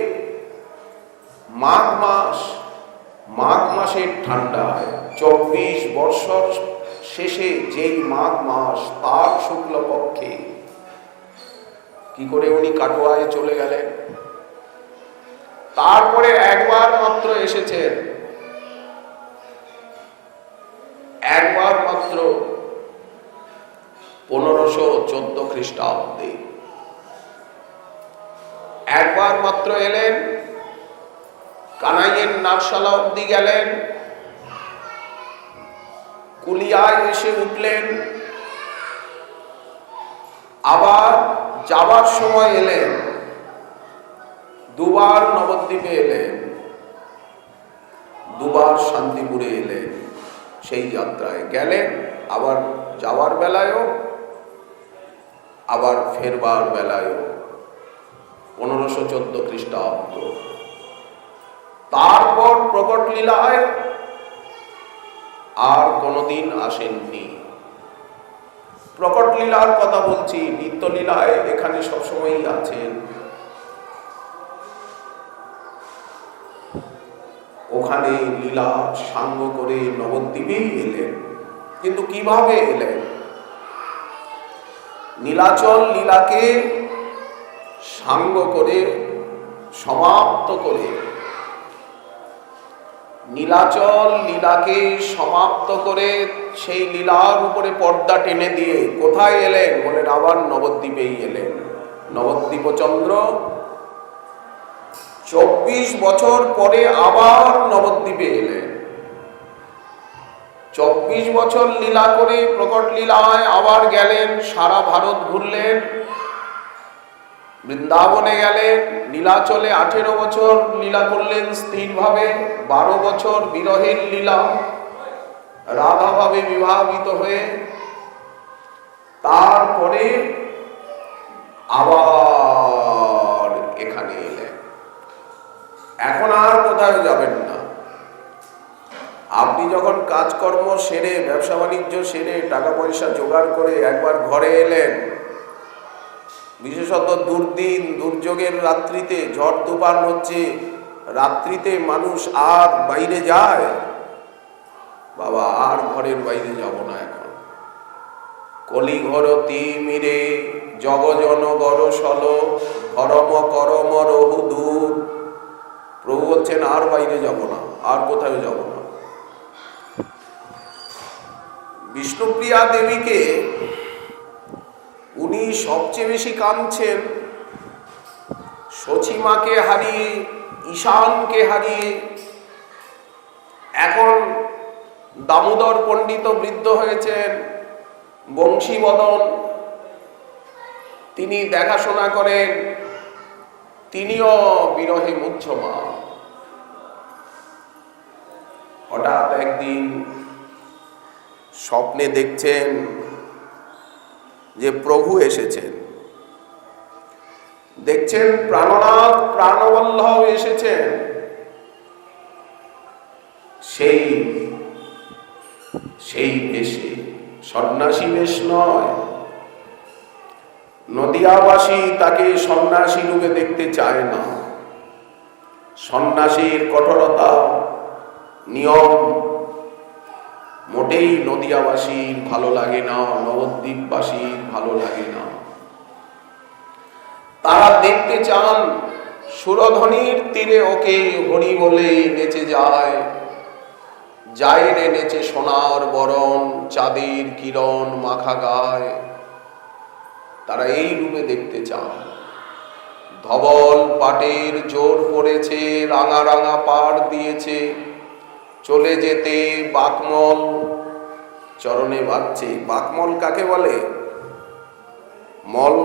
মাঘ মাসের ঠান্ডায় 24 বৎসর শেষে যেই মাঘ মাস তার শুক্লপক্ষে কি করে উনি কাটোয়ায় চলে গেলেন। তারপরে একবার মাত্র এসেছেন, একবার মাত্র 1514 খ্রিস্টাব্দে একবার মাত্র এলেন, কানাইয়ের নাকশালা অব্দি গেলেন, কুলিয়ায় এসে উঠলেন, আবার যাবার সময় এলেন, দুবার নবদ্বীপে এলেন, দুবার শান্তিপুরে এলেন। সেই যাত্রায় গেলেন, আবার যাওয়ার বেলায়ও আবার ফেরবার বেলায়ও 1514 খ্রিস্টাব্দ। তারপর প্রকট লীলায় আর কোনদিন আসেননি। প্রকট লীলার কথা বলছি, নিত্য লীলায় এখানে সবসময়ই আছেন। ওখানে লীলা সাঙ্গ করে নবদ্বীপেই এলেন। কিন্তু কিভাবে এলেন? নীলাচল লীলাকে সাঙ্গ করে সমাপ্ত করে, নীলাচল লীলাকে সমাপ্ত করে সেই লীলার উপরে পর্দা টেনে দিয়ে কোথায় এলেন? বলেন আবার নবদ্বীপেই এলেন। নবদ্বীপচন্দ্র 24 বছর পরে আবার নবদ্বীপে এলেন। 24 বছর লীলা করে প্রকট লীলায় আবার গেলেন, সারা ভারত ঘুরলেন, বৃন্দাবনে গেলেন, নীলাচলে 18 বছর লীলা করলেন স্থিরভাবে, 12 বছর বিরহের লীলা, রাধাভাবে বিবাহিত হয়ে। তারপরে আবার এখানে এলেন। এখন আর কোথাও যাবেন না। আপনি যখন কাজকর্ম সেরে, ব্যবসা বাণিজ্য সেরে, টাকা পয়সা জোগাড় করে একবার ঘরে এলেন, বিশেষত দুর্দিন দুর্যোগের রাত্রিতে, ঝড় তুফান হচ্ছে, রাত্রিতে মানুষ আর বাইরে যায়? বাবা আর ঘরের বাইরে যাব না এখন। কলি ঘর তিমিরে জগজন গরসল ধরম করম রহু দূর। প্রভু বলছেন আর বাইরে যাব না, আর কোথাও যাব না। বিষ্ণুপ্রিয়া দেবীকে উনি সবচেয়ে বেশি কাঁদছেন সচিমাকে হারিয়ে, ঈশানকে হারিয়ে। এখন দামোদর পণ্ডিত বৃদ্ধ হয়েছেন, বংশীবদন তিনি দেখাশোনা করেন, তিনিও বিরহে মুহ্যমান। হঠাৎ একদিন স্বপ্নে দেখছেন যে প্রভু এসেছেন, দেখছেন প্রাণনাথ প্রাণবল্লভ এসেছেন। সেই বেশে, সন্ন্যাসী বেশ নয়। নদিয়াবাসী তাকে সন্ন্যাসী রূপে দেখতে চায় না। সন্ন্যাসীর কঠোরতা, নিয়ম মোটেই নদিয়াবাসীর ভালো লাগে না, নবদ্বীপবাসীর ভালো লাগে না। তারা দেখতে চান সুরধ্বনির তীরে ওকে হরি বলে নেচে যায়, যায় রে নেচে সোনার বরণ, চাঁদের কিরণ মাখা গায়। তারা এই রূপে দেখতে চান। ধবল পাটের জোর পড়েছে, রাঙা রাঙা পাড় দিয়েছে, চলে যেতে বাকমল চরণে বাজছে। বাকমল কাকে বলে? মল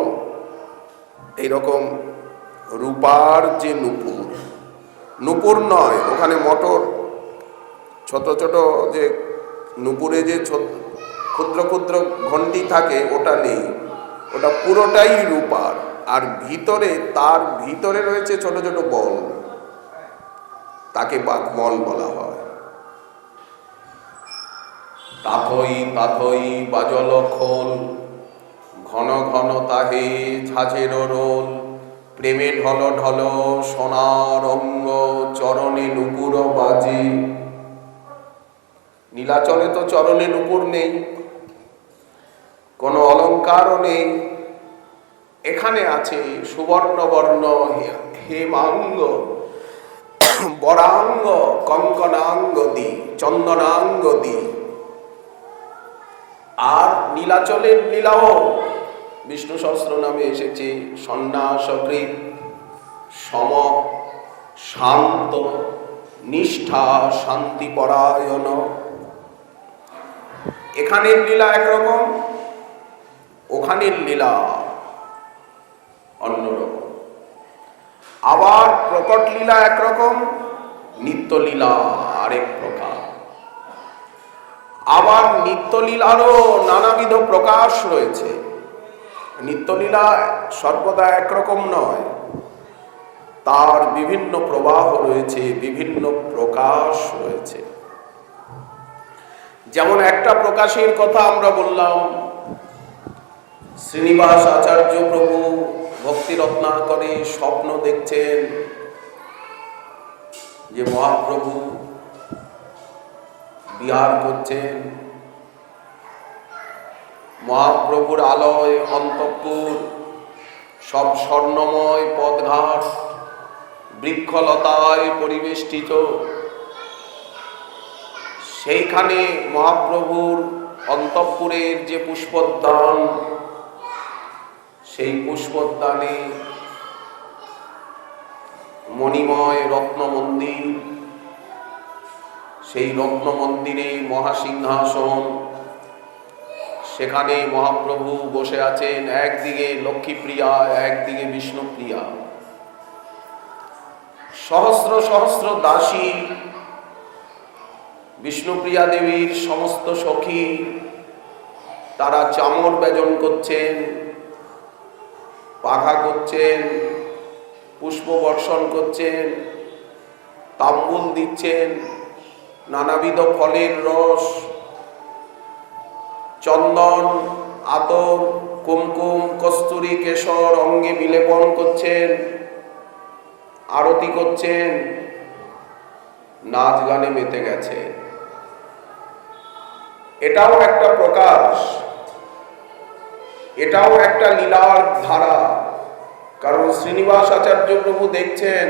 এইরকম রূপার যে নুপুর, নুপুর নয়, ওখানে মটর ছোট ছোট যে নুপুরে যে ক্ষুদ্র ক্ষুদ্র ঘন্টি থাকে, ওটা নেই, ওটা পুরোটাই রূপার। আর ভিতরে, তার ভিতরে রয়েছে ছোট ছোট বল, তাকে বাকবল বলা হয়। তাথই তাথই বাজল খোল, ঘন ঘন তাহে ঝাঁঝের রোল, প্রেমে ঢল ঢল সোনার অঙ্গ, চরণে নুপুর বাজে। নীলাচলে তো চরণে নুপুর নেই, কোনো অলঙ্কারও নেই। এখানে আছে সুবর্ণবর্ণ হেমাঙ্গ, বরাঙ্গ, কঙ্কনাঙ্গ দি, চন্দনাঙ্গ দি। আর নীলাচলের লীলাও বিষ্ণু সহস্র নামে এসেছে সন্ন্যাসকৃত, সম, শান্ত, নিষ্ঠা, শান্তিপরায়ণ। এখানের লীলা একরকম, ওখানের লীলা অন্যরকম। আবার প্রকট লীলা একরকম, নিত্য লীলা আরেক প্রকার। আবার নিত্যলীলারও নানাবিধ প্রকাশ রয়েছে। নিত্যলীলা সর্বদা একরকম নয়, তার বিভিন্ন প্রবাহ রয়েছে, বিভিন্ন প্রকাশ রয়েছে। যেমন একটা প্রকাশের কথা আমরা বললাম, শ্রীনিবাস আচার্য প্রভু ভক্তি রত্নাকরে স্বপ্ন দেখছেন যে মহাপ্রভু বিহার করছেন, মহাপ্রভুর আলয় অন্তঃপুর সব স্বর্ণময় পথঘাট বৃক্ষলতায় পরিবেষ্টিত। সেইখানে মহাপ্রভুর অন্তঃপুরের যে পুষ্পোদ্যান, সেই পুষ্পোদ্যানে মণিময় রত্ন মন্দির, সেই রত্ন মন্দিরে মহাসিংহাসন, সেখানে মহাপ্রভু বসে আছেন, একদিকে লক্ষ্মীপ্রিয়া, একদিকে বিষ্ণুপ্রিয়া। সহস্র সহস্র দাসী, বিষ্ণুপ্রিয়া দেবীর সমস্ত সখী, তারা চামর ব্যজন করছেন, পাখা করছেন, পুষ্প বর্ষণ করছেন, তাম্বুল দিচ্ছেন, নানাবিধ ফলের রস, চন্দন, আতর, কুমকুম, কস্তুরী, কেশর অঙ্গে বিলেপন করছেন, আরতি করছেন, নাচ গানে মেতে গেছে। এটাও একটা প্রকাশ, এটাও একটা লীলার ধারা। কারণ শ্রীনিবাস আচার্য প্রভু দেখছেন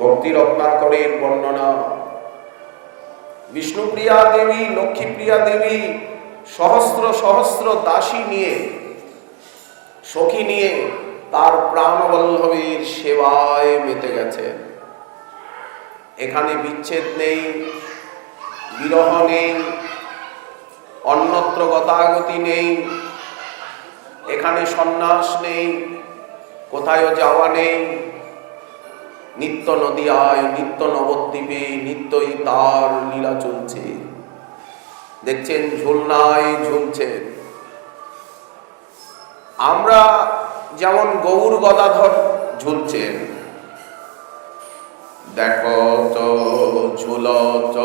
ভক্তি রত্নাকরের বর্ণনা, বিষ্ণুপ্রিয়া দেবী, লক্ষ্মীপ্রিয়া দেবী সহস্র সহস্র দাসী নিয়ে, সখী নিয়ে তার প্রাণবল্লভের সেবায় মেতে গেছেন। এখানে বিচ্ছেদ নেই, বিরহ নেই, অন্যত্র গতাগতি নেই, এখানে সন্ন্যাস নেই, কোথায় যাওয়া নেই। নিত্য নদিয়ায়, নিত্য নবদ্বীপে নিত্যই তার লীলা চলছে। দেখছেন ঝুলনায় ঝুলছেন। আমরা যেমন গৌর গদাধর ঝুলছেন, দেখো তো ঝুলত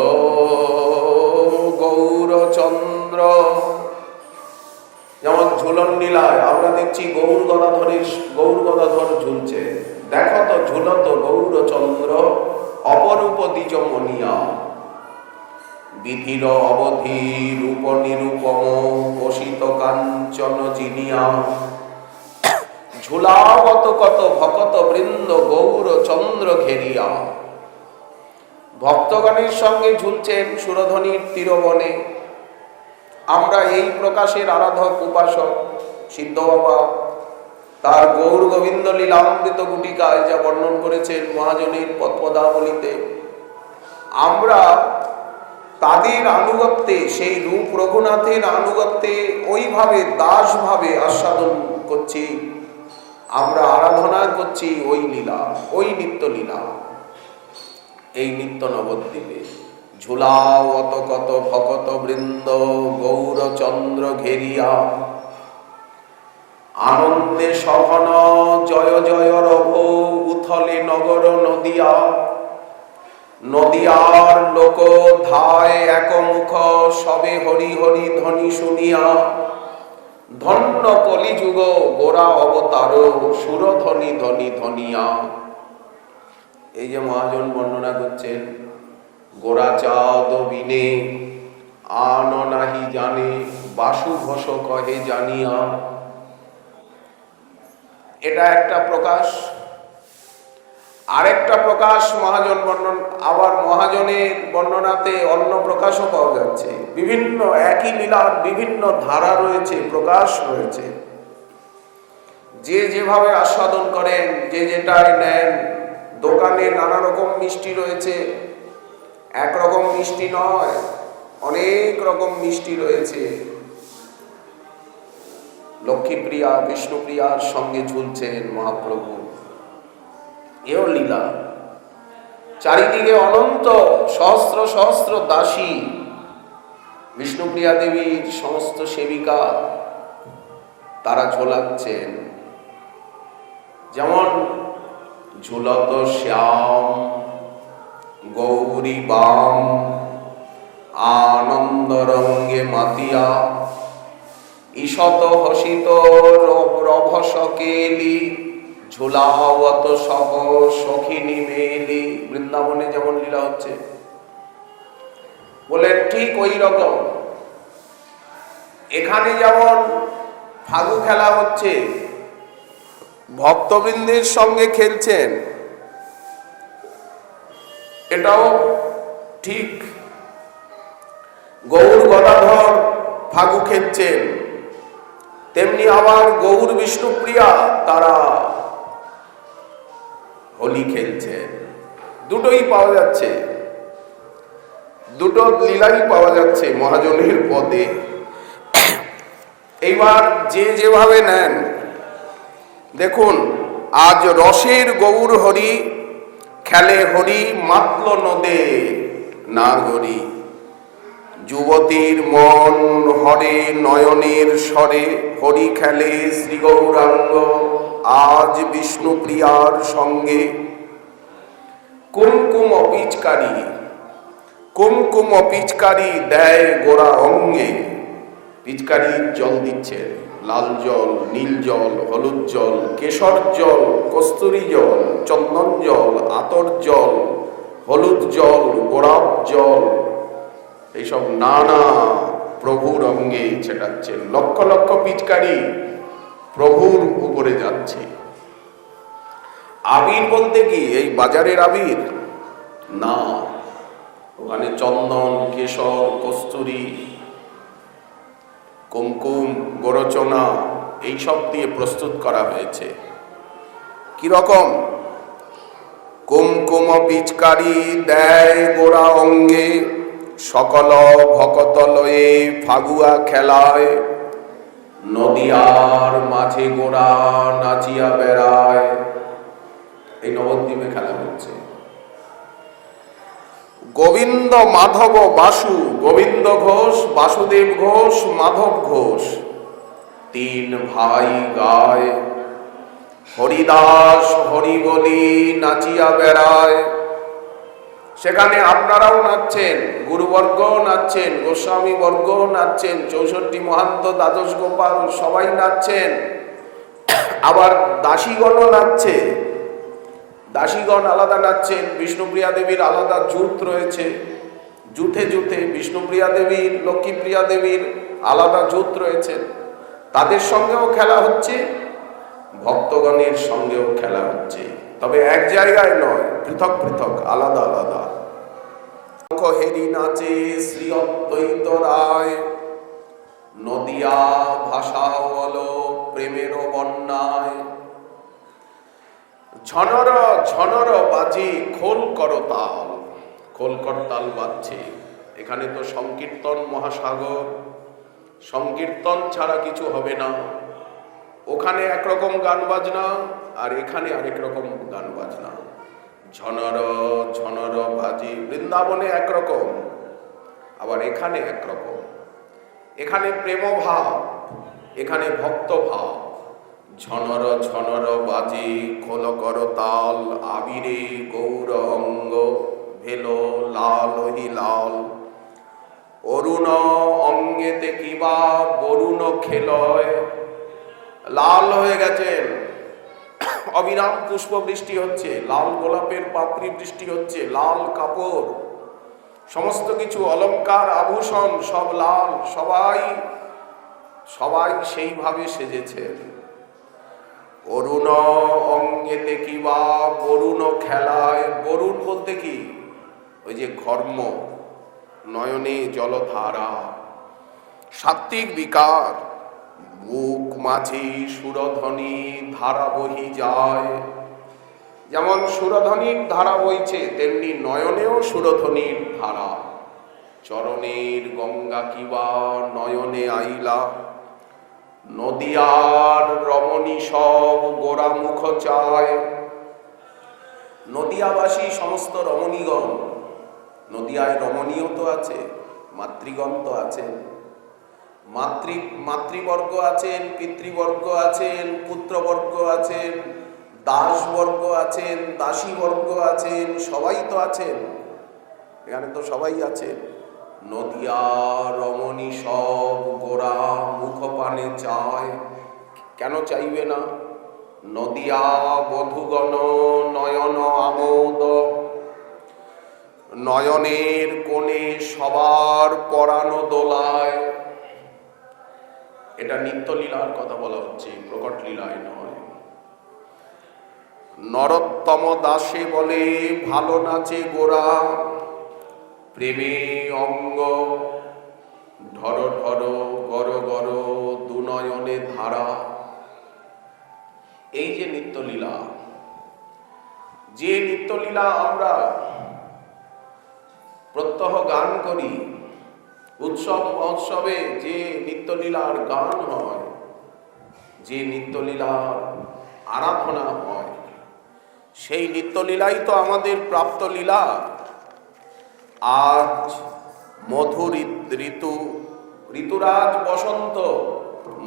গৌরচন্দ্র, যেমন ঝুলন লীলায় আমরা দেখছি গৌর গদাধর ঝুলছে। দেখো তো ঝুলত গৌরচন্দ্র, অপরূপ দ্বিজ মনিয়া, বিধির অবধি রূপ নিরূপম, বসিত কাঞ্চন জিনিয়া, ঝুলাবত কত ভকত বৃন্দ গৌরচন্দ্র ঘেরিয়া। ভক্তগণের সঙ্গে ঝুলছেন সুরধ্বনির তীরবনে। আমরা এই প্রকাশের আরাধক উপাসক সিদ্ধ বাবা তার গৌর গোবিন্দ লীলামৃত গুটিকায় যা বর্ণন করেছেন মহাজনের পদপদাবলিতে, আমরা তাদের আনুগত্যে, সেই রূপ রঘুনাথের আনুগত্যে ওইভাবে দাসভাবে আস্বাদন করছি। আমরা আরাধনা করছি ওই লীলা, ওই নিত্য লীলা। এই নিত্য নবদ্বীপে ঝুলাও অত কত ভকত বৃন্দ গৌরচন্দ্র ঘেরিয়া, আনন্দে সঘন জয় জয় রভ উথলে নগর নদিয়া। নদিয়ার লোক ধায় একমুখ সবে হরি হরি ধ্বনি শুনিয়া, ধন্য কলিযুগ গোরা অবতার সুরধ্বনি ধ্বনি ধ্বনিয়া। এই যে মহাজন বর্ণনা করছেন, গোরা চাঁদ বিনে আন নাহি জানে, বাসু ঘোষ কহে জানিয়া। এটা একটা প্রকাশ। আরেকটা প্রকাশ মহাজন বর্ণন, আবার মহাজনের বর্ণনাতে অন্য প্রকাশও পাওয়া যাচ্ছে। বিভিন্ন একই লীলার বিভিন্ন ধারা রয়েছে, প্রকাশ রয়েছে। যে যেভাবে আস্বাদন করেন, যে যেটাই নেন। দোকানে নানা রকম মিষ্টি রয়েছে, একরকম মিষ্টি নয়, অনেক রকম মিষ্টি রয়েছে। লক্ষ্মীপ্রিয়া বিষ্ণুপ্রিয়ার সঙ্গে ঝুলছেন মহাপ্রভু, এও লীলা। চারিদিকে অনন্ত সহস্র সহস্র দাসী, বিষ্ণুপ্রিয়া দেবীর সমস্ত সেবিকা, তারা ঝোলাচ্ছেন। যেমন ঝুলত শ্যাম গৌরী বাম, আনন্দ রঙ্গে মাতিয়া, ঈশত হসিত রভসকেলি, ঝুলাওয়াত সহ সখিনী মেলি। বৃন্দাবনে যেমন লীলা হচ্ছে, বলে ঠিক ওই রকম এখানে যেমন ফাগু খেলা হচ্ছে, ভক্তবৃন্দের সঙ্গে খেলছেন, এটাও ঠিক। গৌর গদাধর ফাগু খেলছেন, তেমনি আবার গৌর বিষ্ণুপ্রিয়া তারা হোলি খেলছেন। দুটোই পাওয়া যাচ্ছে, দুটো লীলাই পাওয়া যাচ্ছে মহাজনের পদে। এইবার যে যেভাবে নেন, দেখুন আজ রসের গৌর হরি খেলে হরি মাতল নদে নাগরী। যুবতীর মন হরে নয়নের স্বরে, হরি খেলে শ্রী গৌরাঙ্গ আজ বিষ্ণুপ্রিয়ার সঙ্গে। কুমকুম পিচকারি, কুমকুম পিচকারি দেয় গোরা অঙ্গে। পিচকারির জল দিচ্ছে, লাল জল, নীল জল, হলুদ জল, কেশর জল, কস্তুরী জল, চন্দন জল, আতর জল, হলুদ জল, গোলাপ জল, এইসব নানা প্রভুর অঙ্গে ছেটাচ্ছে। লক্ষ লক্ষ পিচকারি প্রভুর উপরে যাচ্ছে। আবির বলতে কি এই বাজারের আবির না, ওখানে চন্দন, কেশর, কস্তুরী, কুমকুম, গোরচনা এইসব দিয়ে প্রস্তুত করা হয়েছে। কিরকম? কুমকুম পিচকারি দেয় গোরা অঙ্গে, সকল ভকত লয়ে ফাগুয়া খেলায়। নদিয়ার মাঝে গোরা নাচিয়া বেড়ায়। এই নবদ্বীপে খেলা হচ্ছে। গোবিন্দ মাধব বাসু, গোবিন্দ ঘোষ, বাসুদেব ঘোষ, মাধব ঘোষ তিন ভাই গায়। হরিদাস হরি বলি নাচিয়া বেড়ায়। সেখানে আপনারাও নাচছেন, গুরুবর্গ নাচছেন, গোস্বামী বর্গ নাচছেন, 64 মহান্ত, দ্বাদশ গোপাল সবাই নাচছেন। আবার দাসীগণও নাচছে, দাসীগণ আলাদা নাচছেন। বিষ্ণুপ্রিয়া দেবীর আলাদা জুথ রয়েছে, জুথে জুথে বিষ্ণুপ্রিয়া দেবীর, লক্ষ্মীপ্রিয়া দেবীর আলাদা জুথ রয়েছে। তাদের সঙ্গেও খেলা হচ্ছে, ভক্তগণের সঙ্গেও খেলা হচ্ছে, তবে এক জায়গায় নয়, পৃথক পৃথক, আলাদা আলাদা। হেরি নাচে শ্রী অদ্বৈত রায়, নদিয়া ভাষা বলো প্রেমের বন্যায়। ঝনর ঝনর বাজে খোল করতাল, খোল করতাল বাজছে। এখানে তো সংকীর্তন মহাসাগর, সংকীর্তন ছাড়া কিছু হবে না। ওখানে একরকম গান বাজনা, আর এখানে আরেক রকম গান বাজনা। ঝনর ঝনর বাজে, বৃন্দাবনে একরকম, আবার এখানে একরকম, এখানে প্রেম ভাব, এখানে ভক্ত ভাব। ঝনর ঝনর বাজে খোল কর তাল, আবিরে গৌর অঙ্গ ভেলো লাল হি লাল। অরুণ অঙ্গেতে কিবা বরুণ খেলয়, লাল হয়ে গেছেন, অবিরাম পুষ্প বৃষ্টি হচ্ছে, লাল গোলাপের পাপড়ি বৃষ্টি হচ্ছে, লাল কাপড়, সমস্ত কিছু অলংকার আভূষণ সব লাল, সবাই সবাই সেইভাবে সেজেছেন। অরুণ অঙ্গেতে কিবা বরুণ খেলায়, বরুণ বলতে কি? ওই যে ঘর্ম, নয়নে জলধারা, সাত্ত্বিক বিকার, বুক মাঝে সুরধ্বনি ধারা বহি যায়। যেমন সুরধ্বনির ধারা বইছে, তেমনি নয়নেও সুরধ্বনির ধারা। চরণের গঙ্গা কিবা নয়নে আইলা, নদিয়ার রমণী সব গোরা মুখ চায়। নদিয়াবাসী সমস্ত রমণীগণ, নদিয়ায় রমণীও তো আছে, মাতৃগণ তো আছেন, মাতৃবর্গ আছেন, পিতৃবর্গ আছেন, পুত্রবর্গ আছেন, দাসবর্গ আছেন, দাসীবর্গ আছেন, সবাই তো আছেন, এখানে তো সবাই আছেন। নদিয়া রমণী সব গোরা মুখ পানে চায়, কেন চাইবে না? নদিয়া বধূগণ নয়ন আমোদ, নয়নের কোণে সবার পরানো দোলায়। এটা নিত্যলীলার কথা বলা হচ্ছে, প্রকট লীলায় নয়। নরোত্তম দাসে বলে ভালো নাচে গোরা, প্রেমে অঙ্গ ঢর ঢর গর গর দুনয়নে ধারা। এই যে নিত্যলীলা, যে নিত্যলীলা আমরা প্রত্যহ গান করি, উৎসব মহোৎসবে যে নিত্যলীলার গান হয়, যে নিত্যলীলার আরাধনা হয়, সেই নিত্যলীলাই তো আমাদের প্রাপ্ত লীলা। আজ মধুর ঋতু, ঋতুরাজ বসন্ত,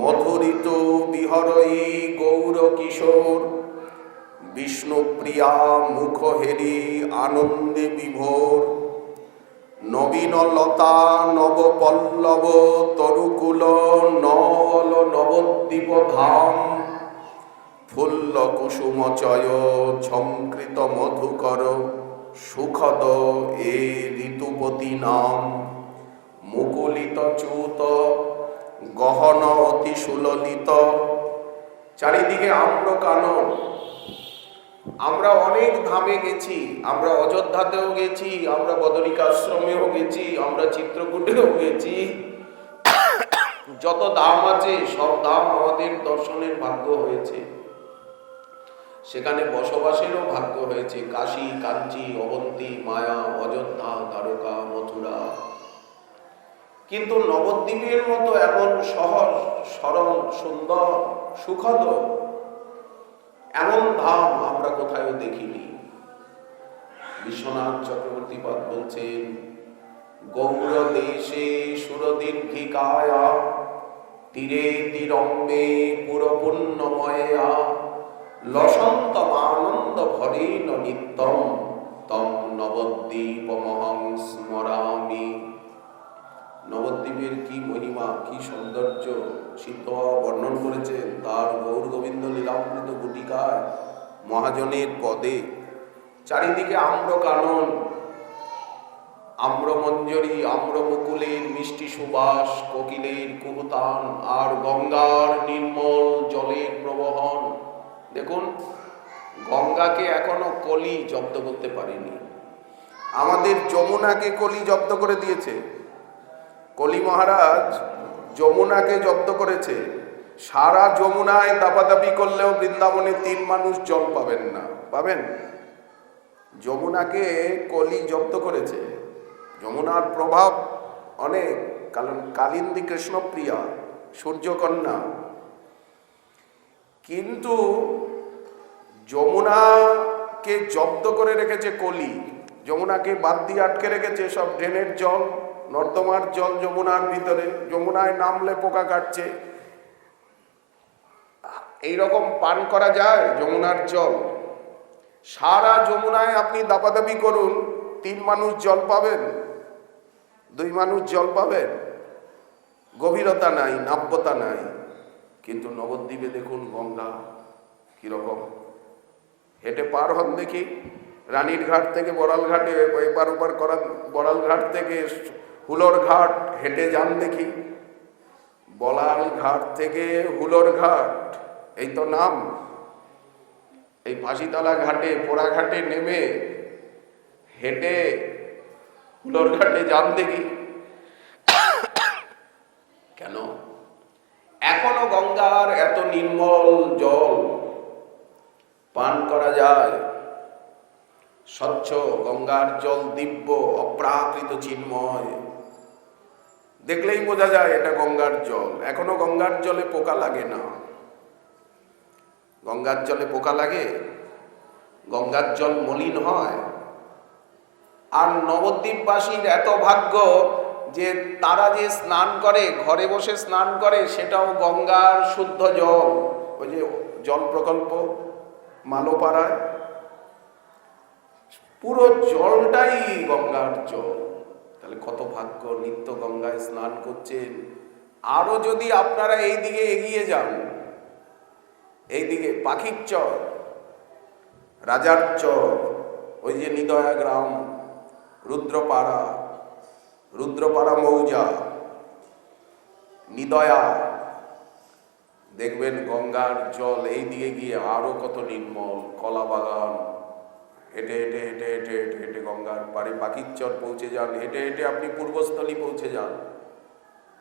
মধু ঋতু বিহরই গৌর কিশোর, বিষ্ণুপ্রিয়া মুখ হেরি আনন্দে বিভোর। নবীন লতা নব পল্লব তরুকুল নল নবদ্বীপ ধাম, ফুল্ল কুসুম চয় ঝঙ্কৃত মধুকর, সুখদ এ ঋতুপতি নাম। মুকুলিত চ্যুত গহন অতি সুললিত, চারিদিকে আম্র কানন। আমরা অনেক ধামে গেছি, আমরা অযোধ্যাতেও গেছি, আমরা বদরিকাশ্রমেও গেছি, আমরা চিত্রকূটেও গেছি, যত ধাম আছে সব ধাম আমাদের দর্শনের ভাগ্য হয়েছে, সেখানে বসবাসেরও ভাগ্য হয়েছে। কাশী, কাঞ্চি, অবন্তী, মায়া, অযোধ্যা, দ্বারকা, মথুরা। কিন্তু নবদ্বীপের মতো এমন সহজ সরল সুন্দর সুখদ এমন ধাম আমরা কোথাও দেখিনি। বিশ্বনাথ চক্রবর্তী পাদ বলছেন, গৌর দেশে সুরদীর্ঘিকায়া, তীরে তীরম্বে পুরপুণ্যময়া, লসন্তম আনন্দ ভরেন নিত্যম, তম নবদ্বীপমহং স্মরামি। নবদ্বীপের কি মহিমা, কি সৌন্দর্য সিদ্ধ বর্ণন করেছেন তার গৌর গোবিন্দ লীলামৃত গুটিকায়, মহাজনের পদে। চারিদিকে আম্র কানন, আম্রমঞ্জরি, আম্রমুকুলের মিষ্টি সুবাস, কোকিলের কুহুতান, আর গঙ্গার নির্মল জলের প্রবহন। দেখুন, গঙ্গাকে এখনো কলি জব্দ করতে পারেনি, আমাদের যমুনাকে কলি জব্দ করে দিয়েছে। কলি মহারাজ যমুনাকে জব্দ করেছে। সারা যমুনায় দাপাদাপি করলেও বৃন্দাবনে 3 মানুষ জল পাবেন না। পাবেন? যমুনাকে কলি জব্দ করেছে। যমুনার প্রভাব অনেক, কারণ কালিন্দী কৃষ্ণপ্রিয়া, সূর্যকন্যা। কিন্তু যমুনাকে জব্দ করে রেখেছে কলি। যমুনাকে বাদ দিয়ে আটকে রেখেছে, সব ড্রেনের জল, নর্দমার জল যমুনার ভিতরে, যমুনায় নামলে পোকা কাটছে। এইরকম পান করা যায় যমুনার জল? সারা যমুনায় আপনি দাপাদাপি করুন, 3 মানুষ জল পাবেন, 2 মানুষ জল পাবেন। গভীরতা নাই, নাব্যতা নাই। কিন্তু নবদ্বীপে দেখুন গঙ্গা কিরকম, হেঁটে পার হন দেখি। রানীর ঘাট থেকে বড়াল ঘাটে এপার ওপার করা, বড়াল ঘাট থেকে হুলোর ঘাট হেঁটে যান দেখি। বলাল ঘাট থেকে হুলোর ঘাট, এই তো নাম। এই ফাঁসিতলা ঘাটে, পোড়া ঘাটে নেমে হেঁটে হুলোর ঘাটে যান দেখি। কেন? এখনো গঙ্গার এত নির্মল জল পান করা যায়। স্বচ্ছ গঙ্গার জল দিব্য, অপ্রাকৃত, চিন্ময়, দেখলেই বোঝা যায় এটা গঙ্গার জল। এখনো গঙ্গার জলে পোকা লাগে না। গঙ্গার জলে পোকা লাগে? গঙ্গার জল মলিন হয়? আর নবদ্বীপবাসীর এত ভাগ্য যে তারা যে স্নান করে, ঘরে বসে স্নান করে, সেটাও গঙ্গার শুদ্ধ জল। ওই যে জল প্রকল্প মালোপাড়ায়, পুরো জলটাই গঙ্গার জল। তাহলে কত ভাগ্য, নিত্য গঙ্গায় স্নান করছেন। আরো যদি আপনারা এই দিকে এগিয়ে যান, এইদিকে পাখির চর, রাজার চর, ওই যে নিদয়া গ্রাম, রুদ্রপাড়া, রুদ্রপাড়া মৌজা, নিদয়া, দেখবেন গঙ্গার জল এই দিকে গিয়ে আরো কত নির্মল। কলা বাগান, হেঁটে হেঁটে হেঁটে হেঁটে হেঁটে হেঁটে গঙ্গার পাড়ে পাখির চর পৌঁছে যান, হেঁটে হেঁটে আপনি পূর্বস্থলী পৌঁছে যান,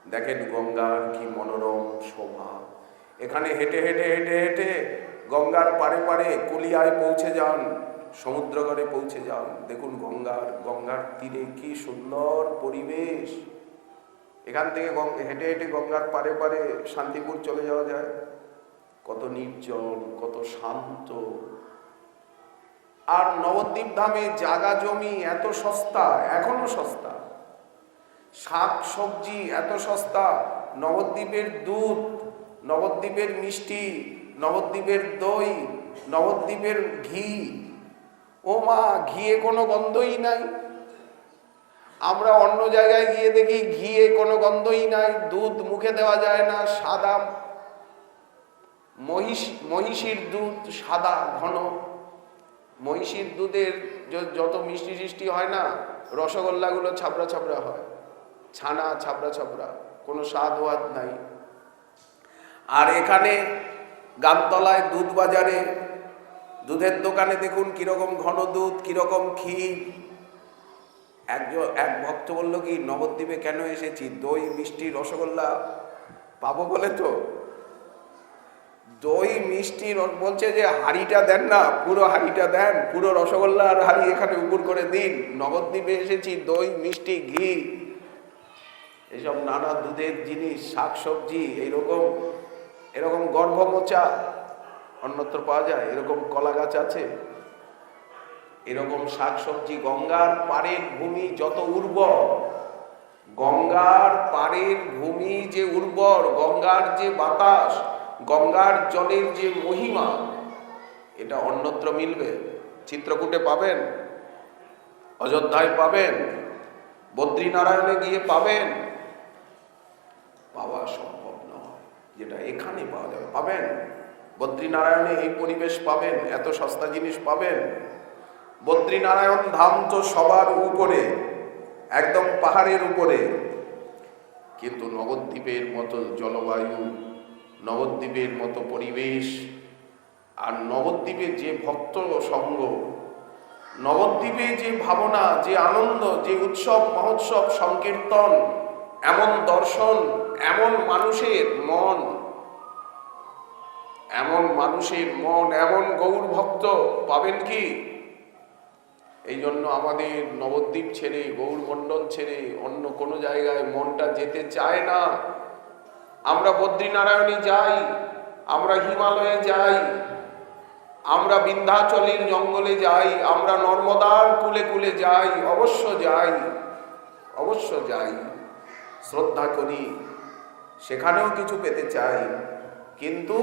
দেখেন গঙ্গার কি মনোরম শোভা। এখানে হেঁটে হেঁটে হেঁটে হেঁটে গঙ্গার পাড়ে পাড়ে কুলিয়ায় পৌঁছে যান, সমুদ্রগড়ে পৌঁছে যান, দেখুন গঙ্গার তীরে কি সুন্দর পরিবেশ। এখান থেকে হেঁটে হেঁটে গঙ্গার পাড়ে পাড়ে শান্তিপুর চলে যাওয়া যায়, কত নির্জন, কত শান্ত। আর নবদ্বীপ ধামে জায়গা জমি এত সস্তা, এখনো সস্তা, শাক সবজি এত সস্তা, নবদ্বীপের দুধ, নবদ্বীপের মিষ্টি, নবদ্বীপের দই, নবদ্বীপের ঘি, ও মা, ঘিয়ে কোনো গন্ধই নাই। আমরা অন্য জায়গায় গিয়ে দেখি ঘিয়ে কোনো গন্ধই নাই, দুধ মুখে দেওয়া যায় না, সাদা মহিষীর দুধ, সাদা ঘন। মহিষীর দুধের যত মিষ্টি টিষ্টি হয় না, রসগোল্লাগুলো ছাবড়া ছাবড়া হয়, ছানা ছাবড়া ছাবড়া, কোনো স্বাদ ওয়াদ নাই। আর এখানে গামতলায় দুধ বাজারে, দুধের দোকানে দেখুন কিরকম ঘন দুধ, কিরকম ক্ষীর। এক ভক্ত বলল কি, নবদ্বীপে কেন এসেছি, দই মিষ্টি রসগোল্লা পাবো বলে তো। দই মিষ্টি বলছে যে হাঁড়িটা দেন না, পুরো হাঁড়িটা দেন, পুরো রসগোল্লার হাঁড়ি এখানে উপর করে দিন। নবদ্বীপে এসেছি, দই মিষ্টি ঘি এসব নানা দুধের জিনিস, শাকসবজি, এরকম গর্ভ মোচা অন্যত্র পাওয়া যায়? এরকম কলা গাছ আছে? এরকম শাকসবজি? গঙ্গার পাড়ের ভূমি যত উর্বর, গঙ্গার পাড়ের ভূমি যে উর্বর, গঙ্গার যে বাতাস, গঙ্গার জলের যে মহিমা, এটা অন্যত্র মিলবে? চিত্রকূটে পাবেন, অযোধ্যায় পাবেন, বদ্রীনারায়ণে গিয়ে পাবেন? পাওয়া সম্ভব নয়। যেটা এখানে পাওয়া যাবে পাবেন। বদ্রীনারায়ণে এই পরিবেশ পাবেন, এত সস্তা জিনিস পাবেন। বদ্রীনারায়ণ ধাম তো সবার উপরে, একদম পাহাড়ের উপরে, কিন্তু নবদ্বীপের মতো জলবায়ু, নবদ্বীপের মতো পরিবেশ, আর নবদ্বীপে যে ভক্ত সঙ্গ, নবদ্বীপে যে ভাবনা, যে আনন্দ, যে উৎসব মহোৎসব, সংকীর্তন, এমন দর্শন, এমন মানুষের মন, এমন গৌর ভক্ত পাবেন কি? এই জন্য আমাদের নবদ্বীপ ছেড়ে, গৌরমণ্ডল ছেড়ে অন্য কোনো জায়গায় মনটা যেতে চায় না। আমরা বদ্রীনারায়ণে যাই, আমরা হিমালয়ে যাই, আমরা বিন্ধ্যাচলের জঙ্গলে যাই, আমরা নর্মদার কূলে কূলে যাই, অবশ্য যাই, অবশ্য যাই, শ্রদ্ধা করি, সেখানেও কিছু পেতে চাই। কিন্তু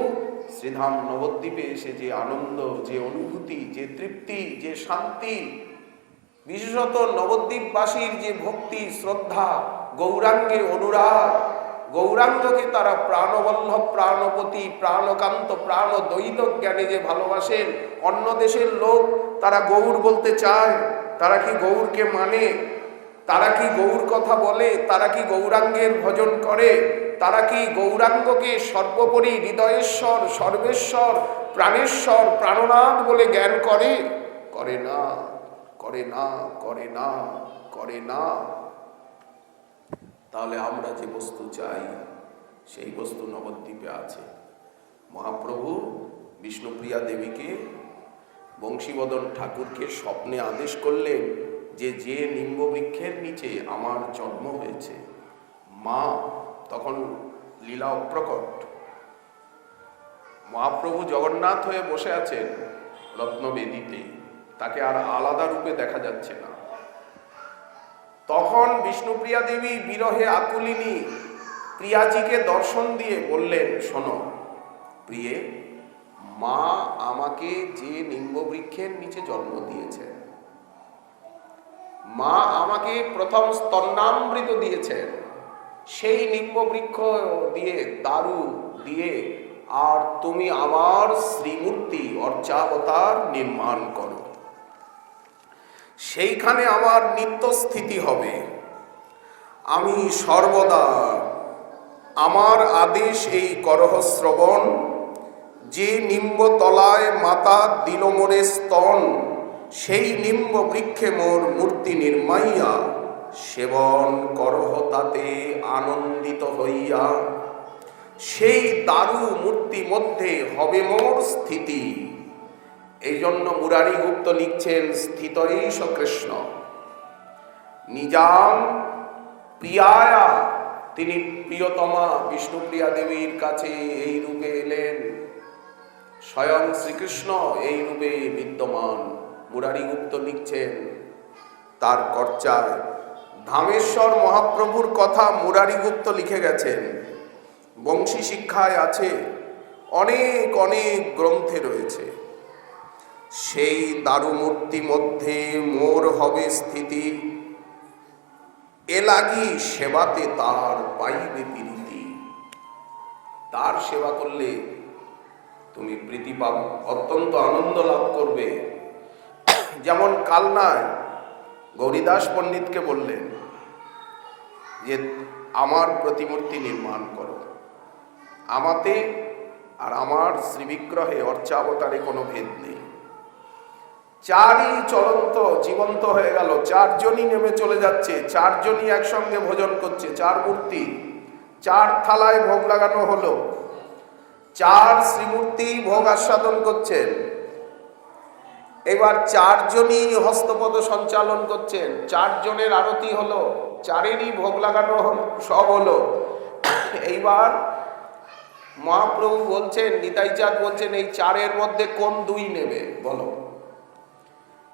শ্রীধাম নবদ্বীপে এসে যে আনন্দ, যে অনুভূতি, যে তৃপ্তি, যে শান্তি, বিশেষত নবদ্বীপবাসীর যে ভক্তি, শ্রদ্ধা, গৌরাঙ্গে অনুরাগ, গৌরাঙ্গকে তারা প্রাণবল্লভ, প্রাণপতি, প্রাণকান্ত, প্রাণ দ্বৈত জ্ঞানে যে ভালোবাসেন। অন্য দেশের লোক তারা গৌর বলতে চায়, তারা কি গৌরকে মানে? তারা কি গৌর কথা বলে? তারা কি গৌরাঙ্গের ভজন করে? তারা কি গৌরাঙ্গকে সর্বোপরি হৃদয়েশ্বর, সর্বেশ্বর, প্রাণেশ্বর, প্রাণনাথ বলে জ্ঞান করে? করে না, করে না, করে না, করে না। তাহলে আমরা যে বস্তু চাই সেই বস্তু নবদ্বীপে আছে। মহাপ্রভু বিষ্ণুপ্রিয়া দেবীকে, বংশীবদন ঠাকুরকে স্বপ্নে আদেশ করলেন যে যে নিম্ব বৃক্ষের নিচে আমার জন্ম হয়েছে, মা তখন লীলা অপ্রকট, মহাপ্রভু জগন্নাথ হয়ে বসে আছেন রত্নবেদিতে, তাকে আর আলাদা রূপে দেখা যাচ্ছে না। তখন বিষ্ণুপ্রিয়া দেবী বিরহে আকুলিনী প্রিয়াজিকে দর্শন দিয়ে বললেন, শোনো প্রিয়ে, মা আমাকে যে নিম্ব বৃক্ষের নিচে জন্ম দিয়েছে, মা আমাকে প্রথম স্তন্যামৃত দিয়েছেন, সেই নিম্ব বৃক্ষ দিয়ে, দারু দিয়ে আর তুমি আমার শ্রীমূর্তি অর্চাবতার নির্মাণ করো, সেইখানে আমার নিত্য স্থিতি হবে। আমি সর্বদা আমার আদেশ এই করহ শ্রবণ, যে নিম্ব তলায় মাতা দিল মোরে স্তন, সেই নিম্ব বৃক্ষে মোর মূর্তি নির্মাইয়া, সেবন করহ তাতে আনন্দিত হইয়া, সেই দারু মূর্তি মধ্যে হবে মোর স্থিতি। এই জন্য মুরারি গুপ্ত লিখছেন, স্থিতৈষ কৃষ্ণ নিজাম প্রিয়ায়া, তিনি প্রিয়তমা বিষ্ণুপ্রিয়া দেবীর কাছে এই রূপে এলেন, স্বয়ং শ্রীকৃষ্ণ এই রূপে বিদ্যমান। মুরারি গুপ্ত লিখছেন তার কর্চায়, ধামেশ্বর মহাপ্রভুর কথা মুরারি গুপ্ত লিখে গেছেন, বংশী শিক্ষায় আছে, অনেক অনেক গ্রন্থে রয়েছে। সেই দারুমূর্তি মধ্যে মোর হবে স্থিতি, এ লাগি সেবাতে তার পাইবে প্রীতি। তার সেবা করলে তুমি প্রীতি পাবে, অত্যন্ত আনন্দ লাভ করবে। যেমন কালনায় গৌরীদাস পণ্ডিতকে বললেন যে আমার প্রতিমূর্তি নির্মাণ করো, আমাতে আর আমার শ্রীবিগ্রহে অর্চাবতারে কোনো ভেদ নেই। চারই চলন্ত জীবন্ত হয়ে গেল, চারজনই নেমে চলে যাচ্ছে, চারজনই একসঙ্গে ভোজন করছে, চার মূর্তি, চার থালায় ভোগ লাগানো হলো, চার শ্রীমূর্তি ভোগ আস্বাদন করছেন। এবার চারজনই হস্তপদ সঞ্চালন করছেন, চারজনের আরতি হলো, চারেরই ভোগ লাগানো হলো, সব হলো। এইবার মহাপ্রভু বলছেন, নিতাই চাঁদ বলছেন, এই চারের মধ্যে কোন দুই নেবে বলো?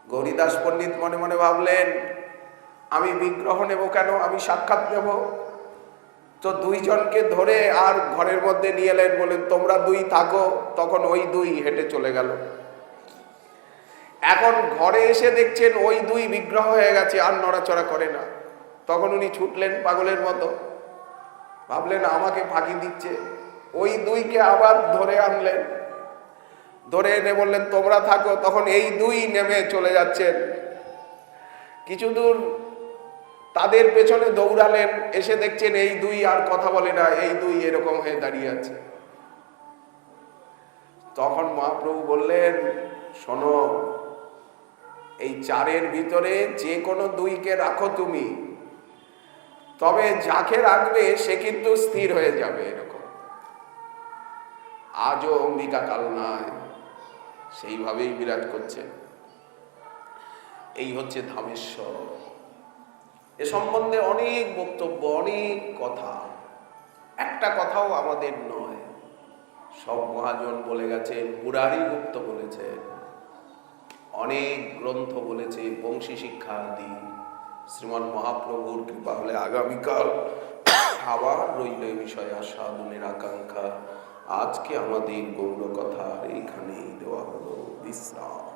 গৌরীদাস পণ্ডিত মনে মনে ভাবলেন, আমি বিগ্রহ নেব কেন, আমি সাক্ষাৎ নেব? তো দুইজনকে ধরে আর ঘরের মধ্যে নিয়ে এলেন, বলেন তোমরা দুই থাকো। তখন ওই দুই হেঁটে চলে গেল। এখন ঘরে এসে দেখছেন ওই দুই বিগ্রহ হয়ে গেছে, আর নড়াচড়া করে না। তখন উনি ছুটলেন পাগলের মতো, ভাবলেন আমাকে ফাঁকি দিচ্ছে। ওই দুইকে আবার ধরে আনলেন, ধরে এনে বললেন তোমরা থাকো। তখন এই দুই নেমে চলে যাচ্ছেন, কিছু দূর তাদের পেছনে দৌড়ালেন, এসে দেখছেন এই দুই আর কথা বলে না, এই দুই এরকম হয়ে দাঁড়িয়ে আছে। তখন মহাপ্রভু বললেন, শোনো, এই চারের ভিতরে যে কোনো দুইকে রাখো তুমি, তবে যাকে রাখবে সে কিন্তু স্থির হয়ে যাবে। এরকম আজও অম্বিকা কালনায় সেইভাবেই বিরাজ করছে। এই হচ্ছে ধামেশ্বর। এ সম্বন্ধে অনেক বক্তব্য, অনেক কথা, একটা কথাও আমাদের নয়, সব মহাজন বলে গেছেন, মুরারি গুপ্ত বলেছেন, অনেক গ্রন্থ বলেছে, বংশী শিক্ষা আদি। শ্রীমান মহাপ্রভুর কৃপা হলে আগামীকাল আবার রইল এ বিষয়ে আস্বাদনের আকাঙ্ক্ষা। আজকে আমাদের গৌর কথা এইখানেই দেওয়া হলো বিশ্রাম।